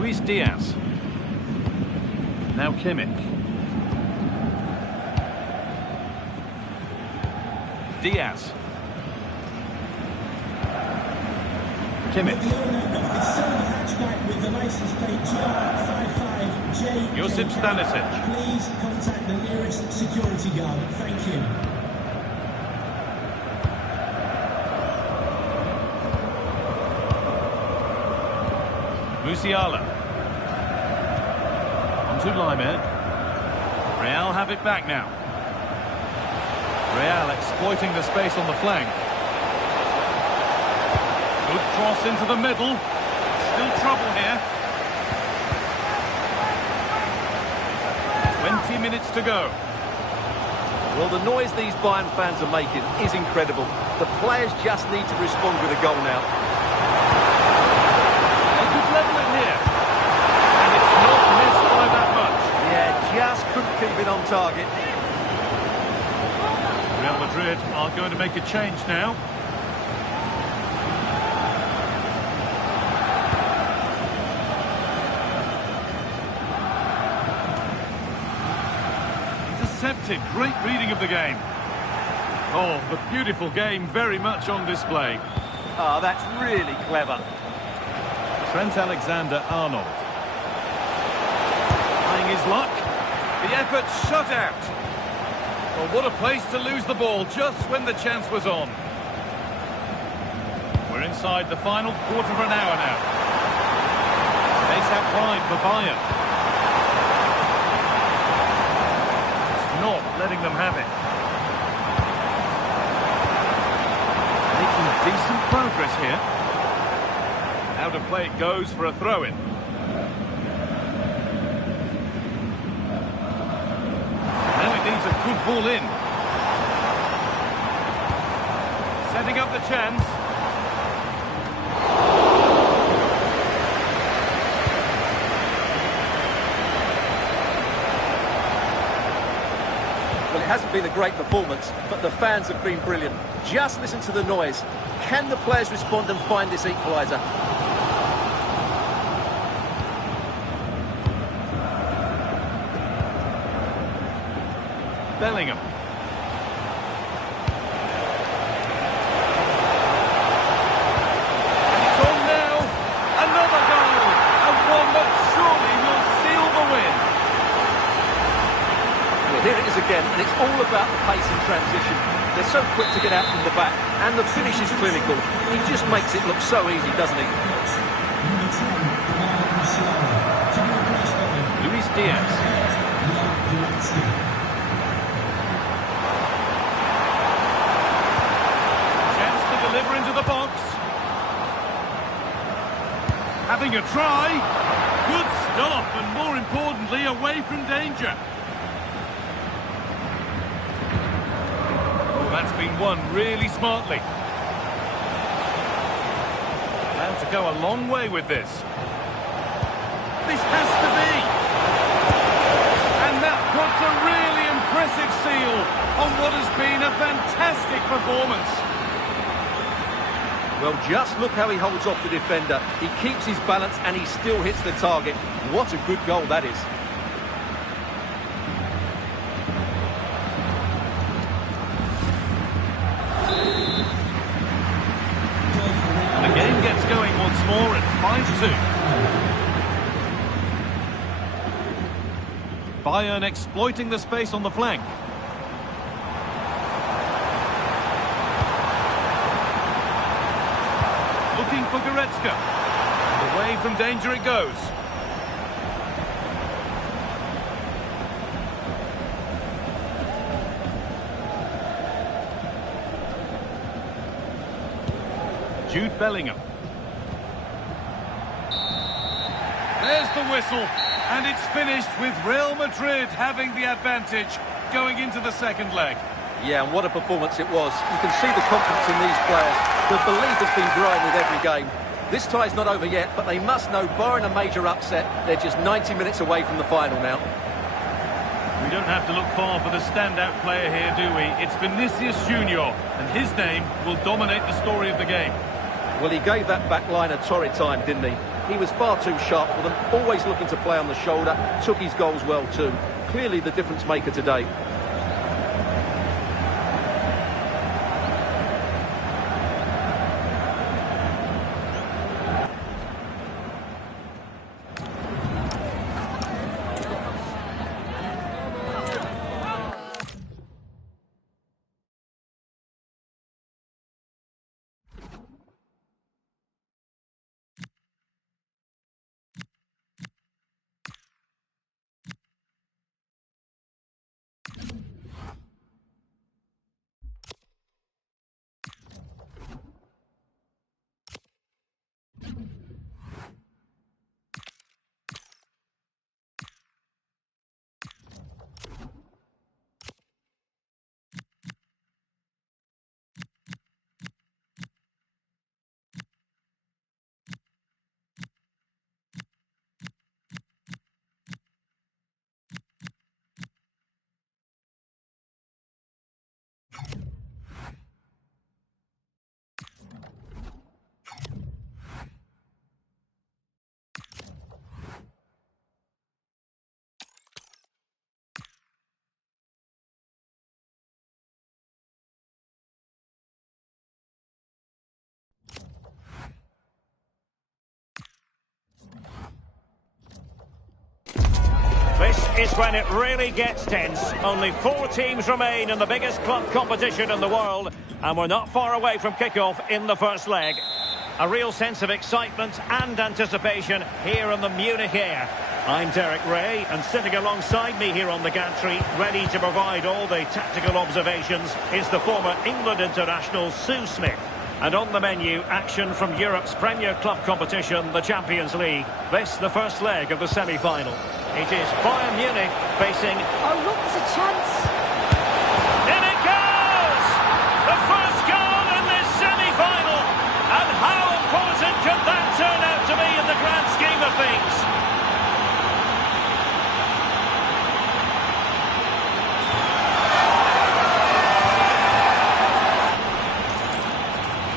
Luis Diaz. Now Kimmich. Diaz. Kimmich. Josip Stanisic. Please contact the nearest security guard. Thank you. Musiala. On to Limed. Real have it back now. Real exploiting the space on the flank. Good cross into the middle. Still trouble here. 20 minutes to go. Well, the noise these Bayern fans are making is incredible. The players just need to respond with a goal now. They could level it here. And it's not missed by that much. Yeah, just couldn't keep it on target. Real Madrid are going to make a change now. Intercepted, great reading of the game. Oh, the beautiful game very much on display. Ah, that's really clever. Trent Alexander-Arnold. Trying his luck. The effort shut out. Well, what a place to lose the ball just when the chance was on. We're inside the final quarter of an hour now. Space out wide for Bayern. It's not letting them have it. Making decent progress here. Out of play it goes for a throw-in. Needs a good ball in. Setting up the chance. Well, it hasn't been a great performance, but the fans have been brilliant. Just listen to the noise. Can the players respond and find this equaliser? Bellingham. And it's on now. Another goal. And one that surely will seal the win. Well, here it is again, and it's all about the pace in transition. They're so quick to get out from the back, and the finish is clinical. He just makes it look so easy, doesn't he? Luis Diaz. Deliver into the box. Having a try. Good stop, and more importantly, away from danger. Oh, that's been won really smartly. Allowed to go a long way with this. This has to be. And that puts a really impressive seal on what has been a fantastic performance. Well, just look how he holds off the defender. He keeps his balance and he still hits the target. What a good goal that is. The game gets going once more at 5-2. Bayern exploiting the space on the flank. Looking for Goretzka. Away from danger it goes. Jude Bellingham. There's the whistle, and it's finished with Real Madrid having the advantage going into the second leg. Yeah, and what a performance it was. You can see the confidence in these players. The belief has been growing with every game. This tie's not over yet, but they must know, barring a major upset, they're just 90 minutes away from the final now. We don't have to look far for the standout player here, do we? It's Vinicius Junior, and his name will dominate the story of the game. Well, he gave that back line a torrid time, didn't he? He was far too sharp for them, always looking to play on the shoulder, took his goals well too. Clearly the difference maker today. This is when it really gets tense. Only 4 teams remain in the biggest club competition in the world, and we're not far away from kickoff in the first leg. A real sense of excitement and anticipation here in the Munich air. I'm Derek Ray, and sitting alongside me here on the gantry, ready to provide all the tactical observations, is the former England international Sue Smith. And on the menu, action from Europe's premier club competition, the Champions League. This, the first leg of the semi-final. It is Bayern Munich facing... Oh, look, there's a chance. In it goes! The first goal in this semi-final. And how important could that turn out to be in the grand scheme of things?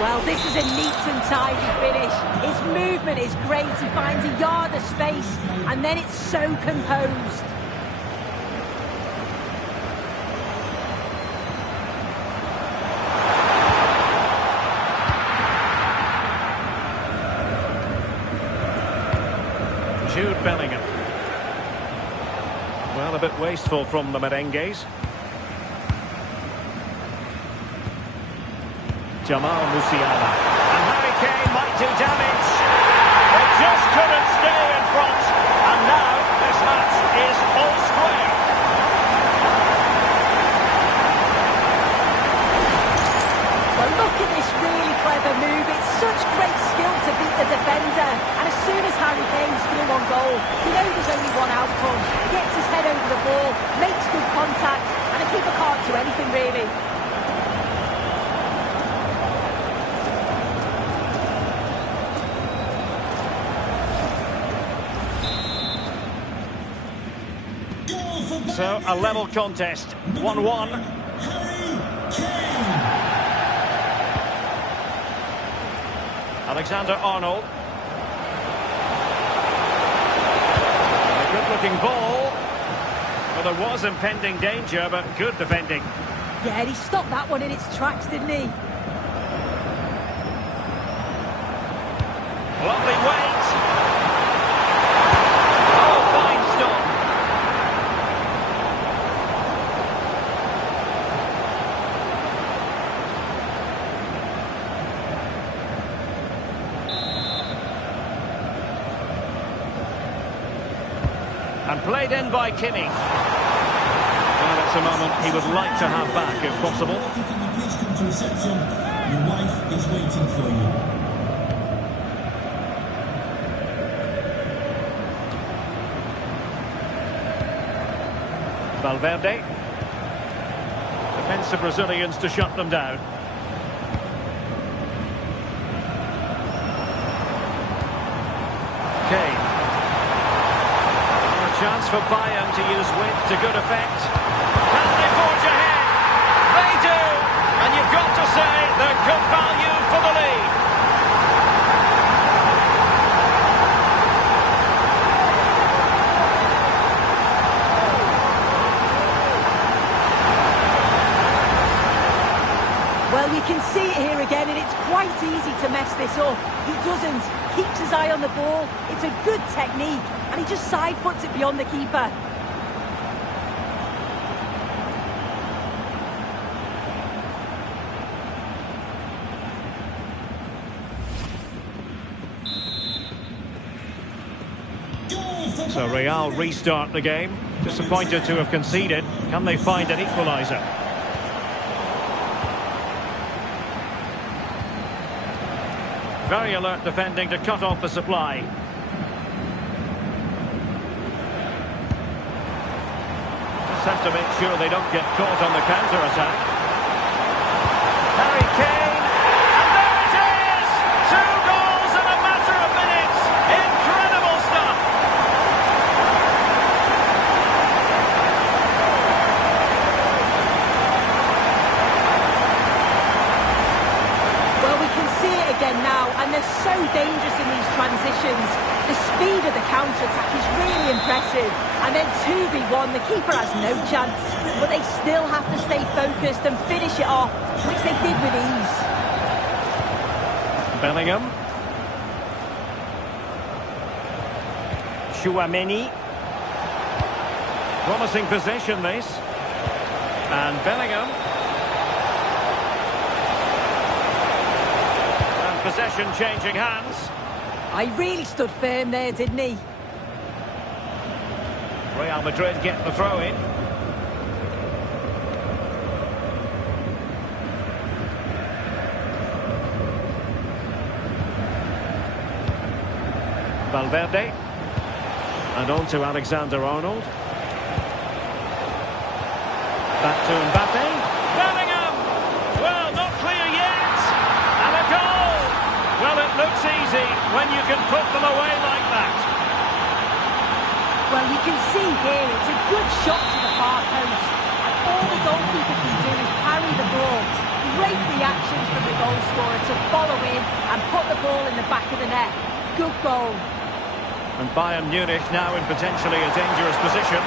Well, this is a neat and tidy finish. His movement is great. He finds a yard of space, and then it's so composed. Jude Bellingham. Well, a bit wasteful from the merengues. Jamal Musiala. And Harry Kane might do damage. It just couldn't stay in front. And now this match is all square. Well, look at this really clever move. It's such great skill to beat the defender. And as soon as Harry Kane's through on goal, you know there's only one outcome. He gets his head over the ball, makes good contact, and a keeper can't do anything really. So, a level contest, 1-1. Alexander-Arnold. A good-looking ball. Well, there was impending danger, but good defending. Yeah, and he stopped that one in its tracks, didn't he? Lovely weight. Oh, fine stop. And played in by Kimmich. Well, that's a moment he would like to have back, if possible. Can you please come to reception? Your wife is waiting for you. Valverde. Defensive Brazilians to shut them down. Kane. A chance for Bayern to use width to good effect. Can they forge ahead? They do! And you've got to say they're good value for the lead. can see it here again, and it's quite easy to mess this up. He doesn't. Keeps his eye on the ball. It's a good technique, and he just side-foots it beyond the keeper. So Real restart the game. Disappointed to have conceded. Can they find an equaliser? Very alert defending to cut off the supply. Just have to make sure they don't get caught on the counter-attack. Harry Kane, and there it is! 2 goals in a matter of minutes! Incredible stuff! Well, we can see it again now, and they're so dangerous in these transitions. The speed of the counter-attack is really impressive. And then 2v1, the keeper has no chance. But they still have to stay focused and finish it off, which they did with ease. Bellingham. Chouameni. Promising possession, this. And Bellingham. And possession changing hands. I really stood firm there, didn't he? Real Madrid get the throw in. Valverde. And on to Alexander-Arnold. Back to Mbappe. Bellingham! Well, not clear yet. And a goal! Well, it looks easy when you can put them away like that. Well, you can see here it's a good shot to the far post. And all the goalkeeper can do is parry the ball. Great reactions from the goal scorer to follow in and put the ball in the back of the net. Good goal. And Bayern Munich now in potentially a dangerous position.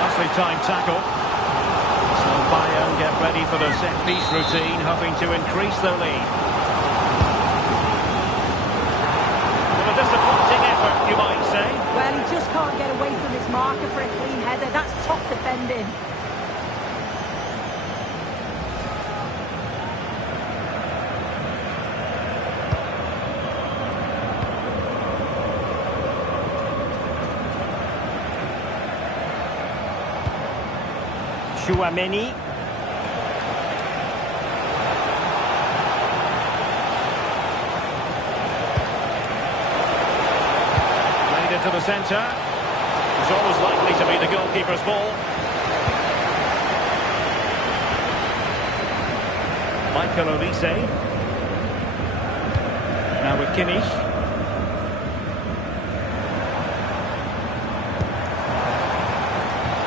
Nicely timed tackle. So Bayern get ready for their set-piece routine, hoping to increase their lead. Well, a disappointing effort, you might say. Well, he just can't get away from his marker for a clean header. That's top defending. Chouameni. Played it to the centre. It's always likely to be the goalkeeper's ball. Michael Olise. Now with Kimmich.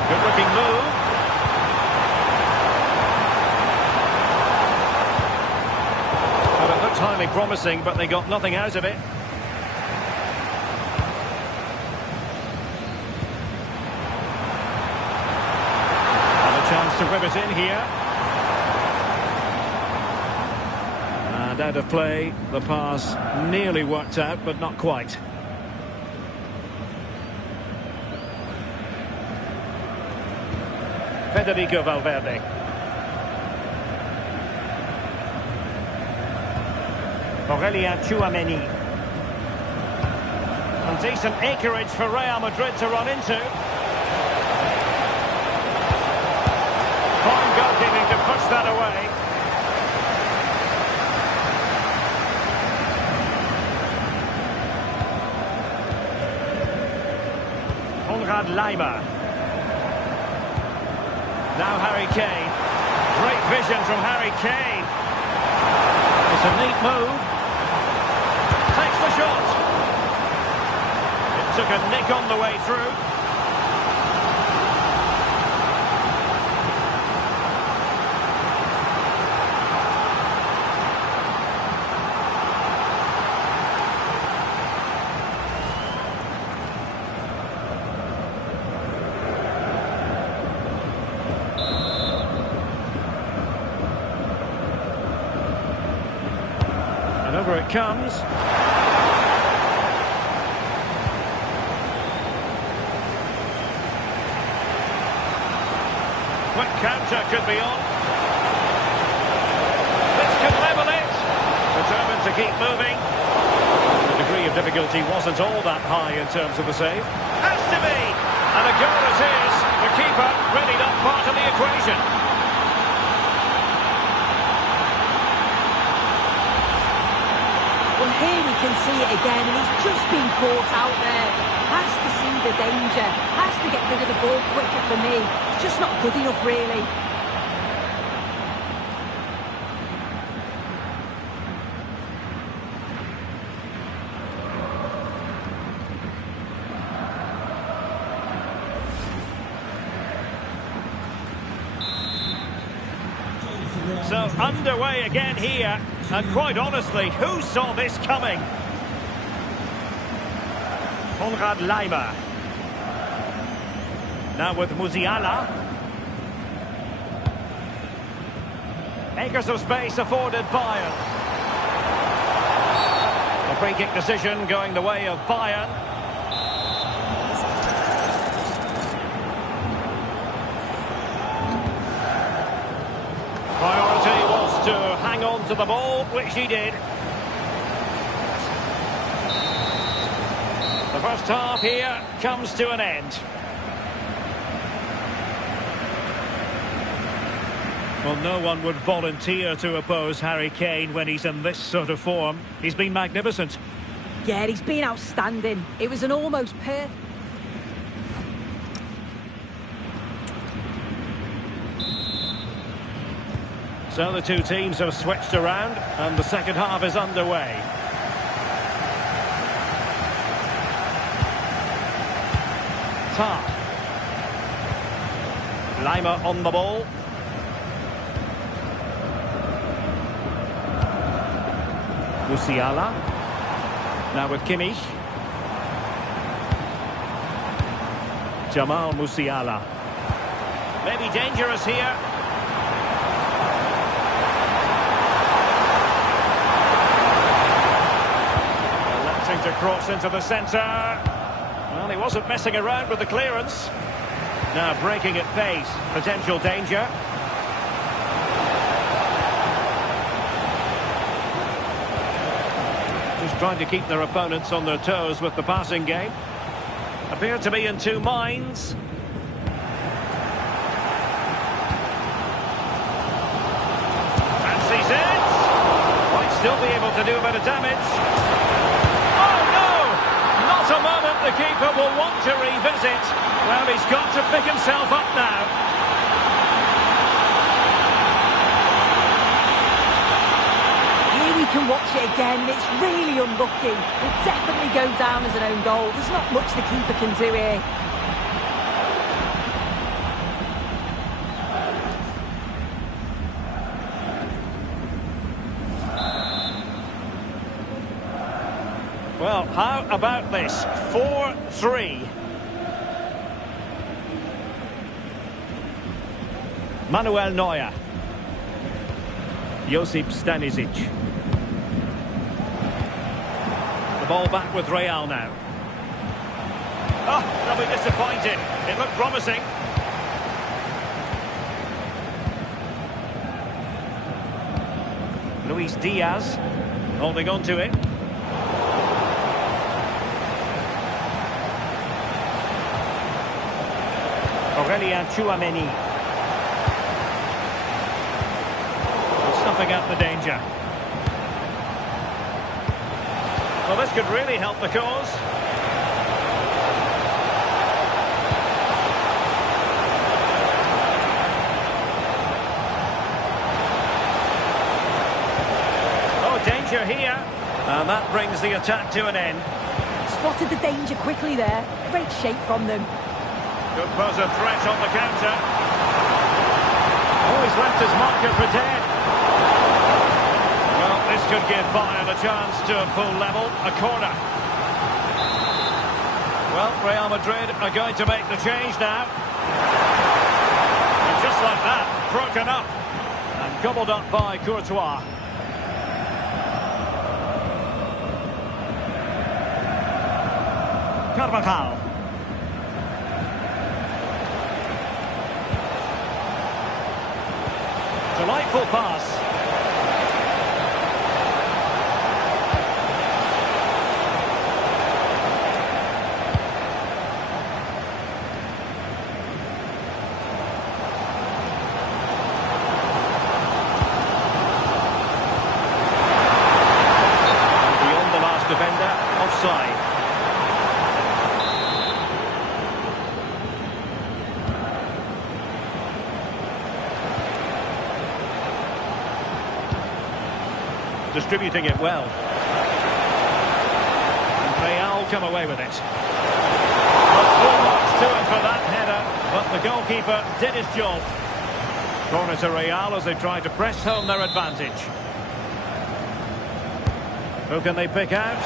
Good looking move. Highly promising, but they got nothing out of it. And a chance to whip it in here. And out of play, the pass nearly worked out, but not quite. Federico Valverde. Aurelien Chouameni. And decent acreage for Real Madrid to run into. Fine goalkeeping to push that away. Konrad Laimer. Now Harry Kane. Great vision from Harry Kane. It's a neat move. Takes the shot. It took a nick on the way through. it comes. Quick counter could be on. This could level it. Determined to keep moving. The degree of difficulty wasn't all that high in terms of the save. Has to be! And a goal it is. The keeper really not part of the equation. Well, here we can see it again, and he's just been caught out there. Has to see the danger, has to get rid of the ball quicker for me. It's just not good enough, really. So underway again here, and quite honestly, who saw this coming? Konrad Laimer. Now with Musiala. Acres of space afforded Bayern. A free kick decision going the way of Bayern. Priority was to hang on to the ball, which he did. The first half here comes to an end. Well, no one would volunteer to oppose Harry Kane when he's in this sort of form. He's been magnificent. Yeah, he's been outstanding. It was an almost perfect... So the two teams have switched around, and the second half is underway. Tar. Laimer on the ball. Musiala. Now with Kimmich. Jamal Musiala. Maybe dangerous here. Electing to cross into the centre. Well, he wasn't messing around with the clearance. Now breaking at pace. Potential danger. Just trying to keep their opponents on their toes with the passing game. Appear to be in two minds. Fancies it. Might still be able to do a bit of damage. Oh no! Not a moment the keeper will want to revisit. Well, he's got to pick himself up now. We can watch it again, and it's really unlucky. Will definitely go down as an own goal. There's not much the keeper can do here. Well, how about this? 4-3. Manuel Neuer. Josip Stanisic. The ball back with Real now. Oh, they'll be disappointed. It looked promising. Luis Diaz holding on to it. Aurelien Tchouameni. Snuffing out the danger. Well, this could really help the cause. Oh, danger here. And that brings the attack to an end. Spotted the danger quickly there. Great shape from them. Could pose a threat on the counter. Oh, he's left his marker for dead. Well, this could give Bayern a chance to pull level. A corner. Well, Real Madrid are going to make the change now. And just like that, broken up. And gobbled up by Courtois. Carvajal. Delightful pass. Beyond the last defender, offside. Distributing it well. And Real come away with it. Full marks to him for that header, but the goalkeeper did his job. Corner to Real as they try to press home their advantage. Who can they pick out?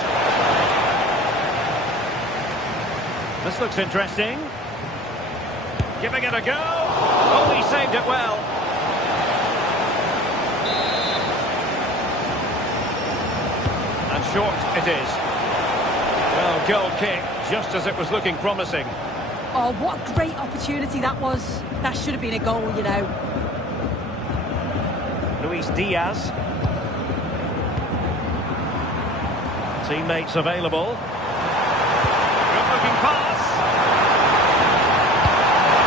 This looks interesting. Giving it a go. Oh, he saved it well. And short it is. Well, goal kick, just as it was looking promising. Oh, what a great opportunity that was. That should have been a goal, you know. Luis Diaz. Teammates available. Good looking pass.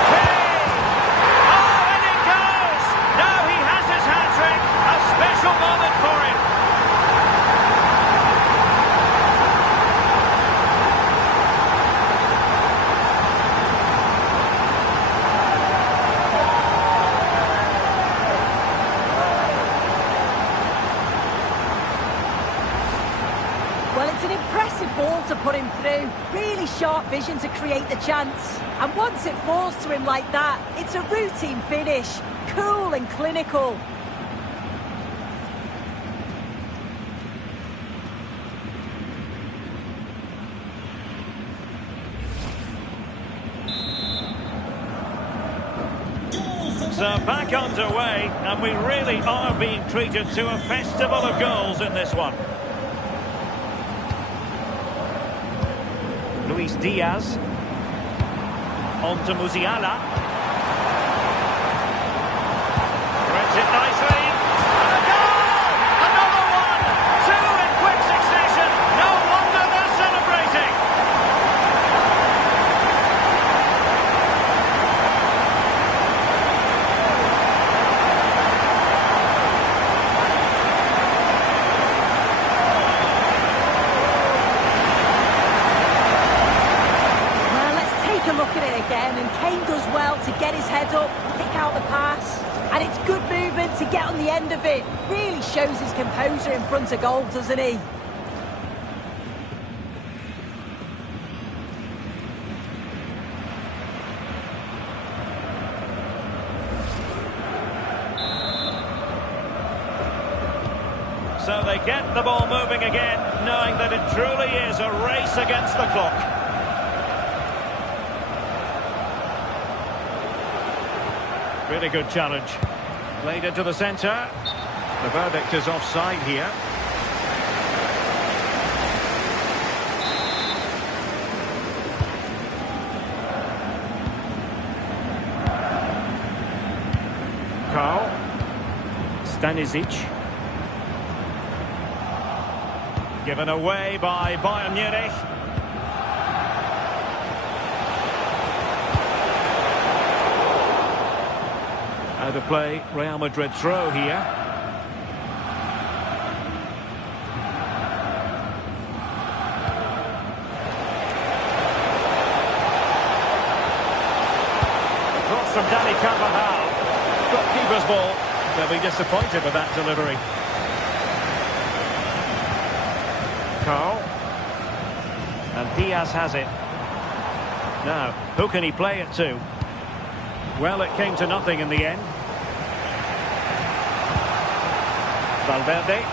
Hey! Oh, and it goes! Now he has his hat-trick. A special moment for him. Well, it's an impressive ball to put him through. Really sharp vision to create the chance. And once it falls to him like that, it's a routine finish. Cool and clinical. So back underway, and we really are being treated to a festival of goals in this one. Luis Diaz. On to Musiala. Threads it nicely. And a goal! Another one! Two in quick succession. No wonder they're celebrating. Look at it again, and Kane does well to get his head up, pick out the pass, and it's good movement to get on the end of it. Really shows his composure in front of goal, doesn't he? So they get the ball moving again, knowing that it truly is a race against the clock. Really good challenge. Played into the centre. The verdict is offside here. Karl. Stanisic. Given away by Bayern Munich. Out of play, Real Madrid throw here. Cross from Dani Carvajal. Got keeper's ball. They'll be disappointed with that delivery. Karl. And Diaz has it. Now, who can he play it to? Well, it came to nothing in the end. Valverde.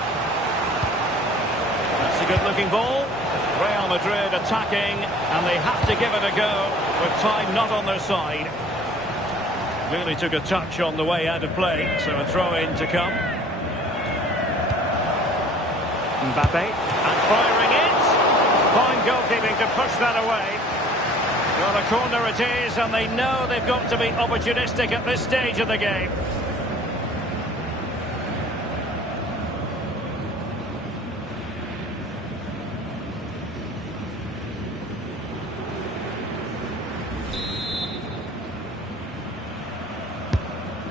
That's a good-looking ball. Real Madrid attacking, and they have to give it a go with time not on their side. Really took a touch on the way out of play, so a throw-in to come. Mbappe, and firing it. Fine goalkeeping to push that away. Well, a corner it is, and they know they've got to be opportunistic at this stage of the game.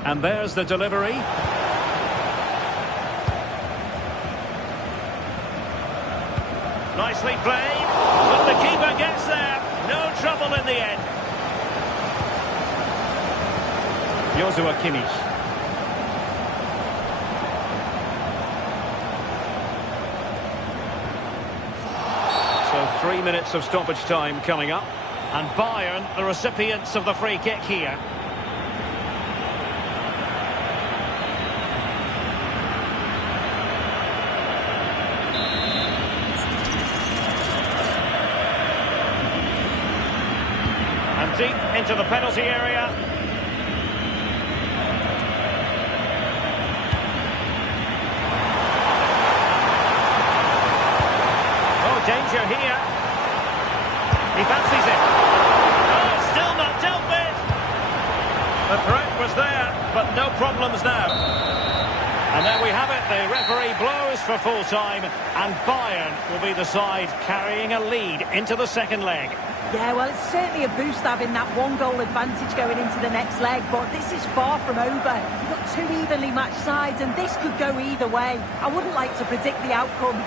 And there's the delivery. Nicely played, but the keeper gets there. No trouble in the end. Joshua Kimmich. So 3 minutes of stoppage time coming up. And Bayern, the recipients of the free kick here. Deep into the penalty area. Oh, danger here. He fancies it. Oh, still not dealt with. The threat was there, but no problems now. And there we have it. The referee blows for full time, and Bayern will be the side carrying a lead into the second leg. Yeah, well, it's certainly a boost having that one-goal advantage going into the next leg, but this is far from over. You've got two evenly matched sides, and this could go either way. I wouldn't like to predict the outcome.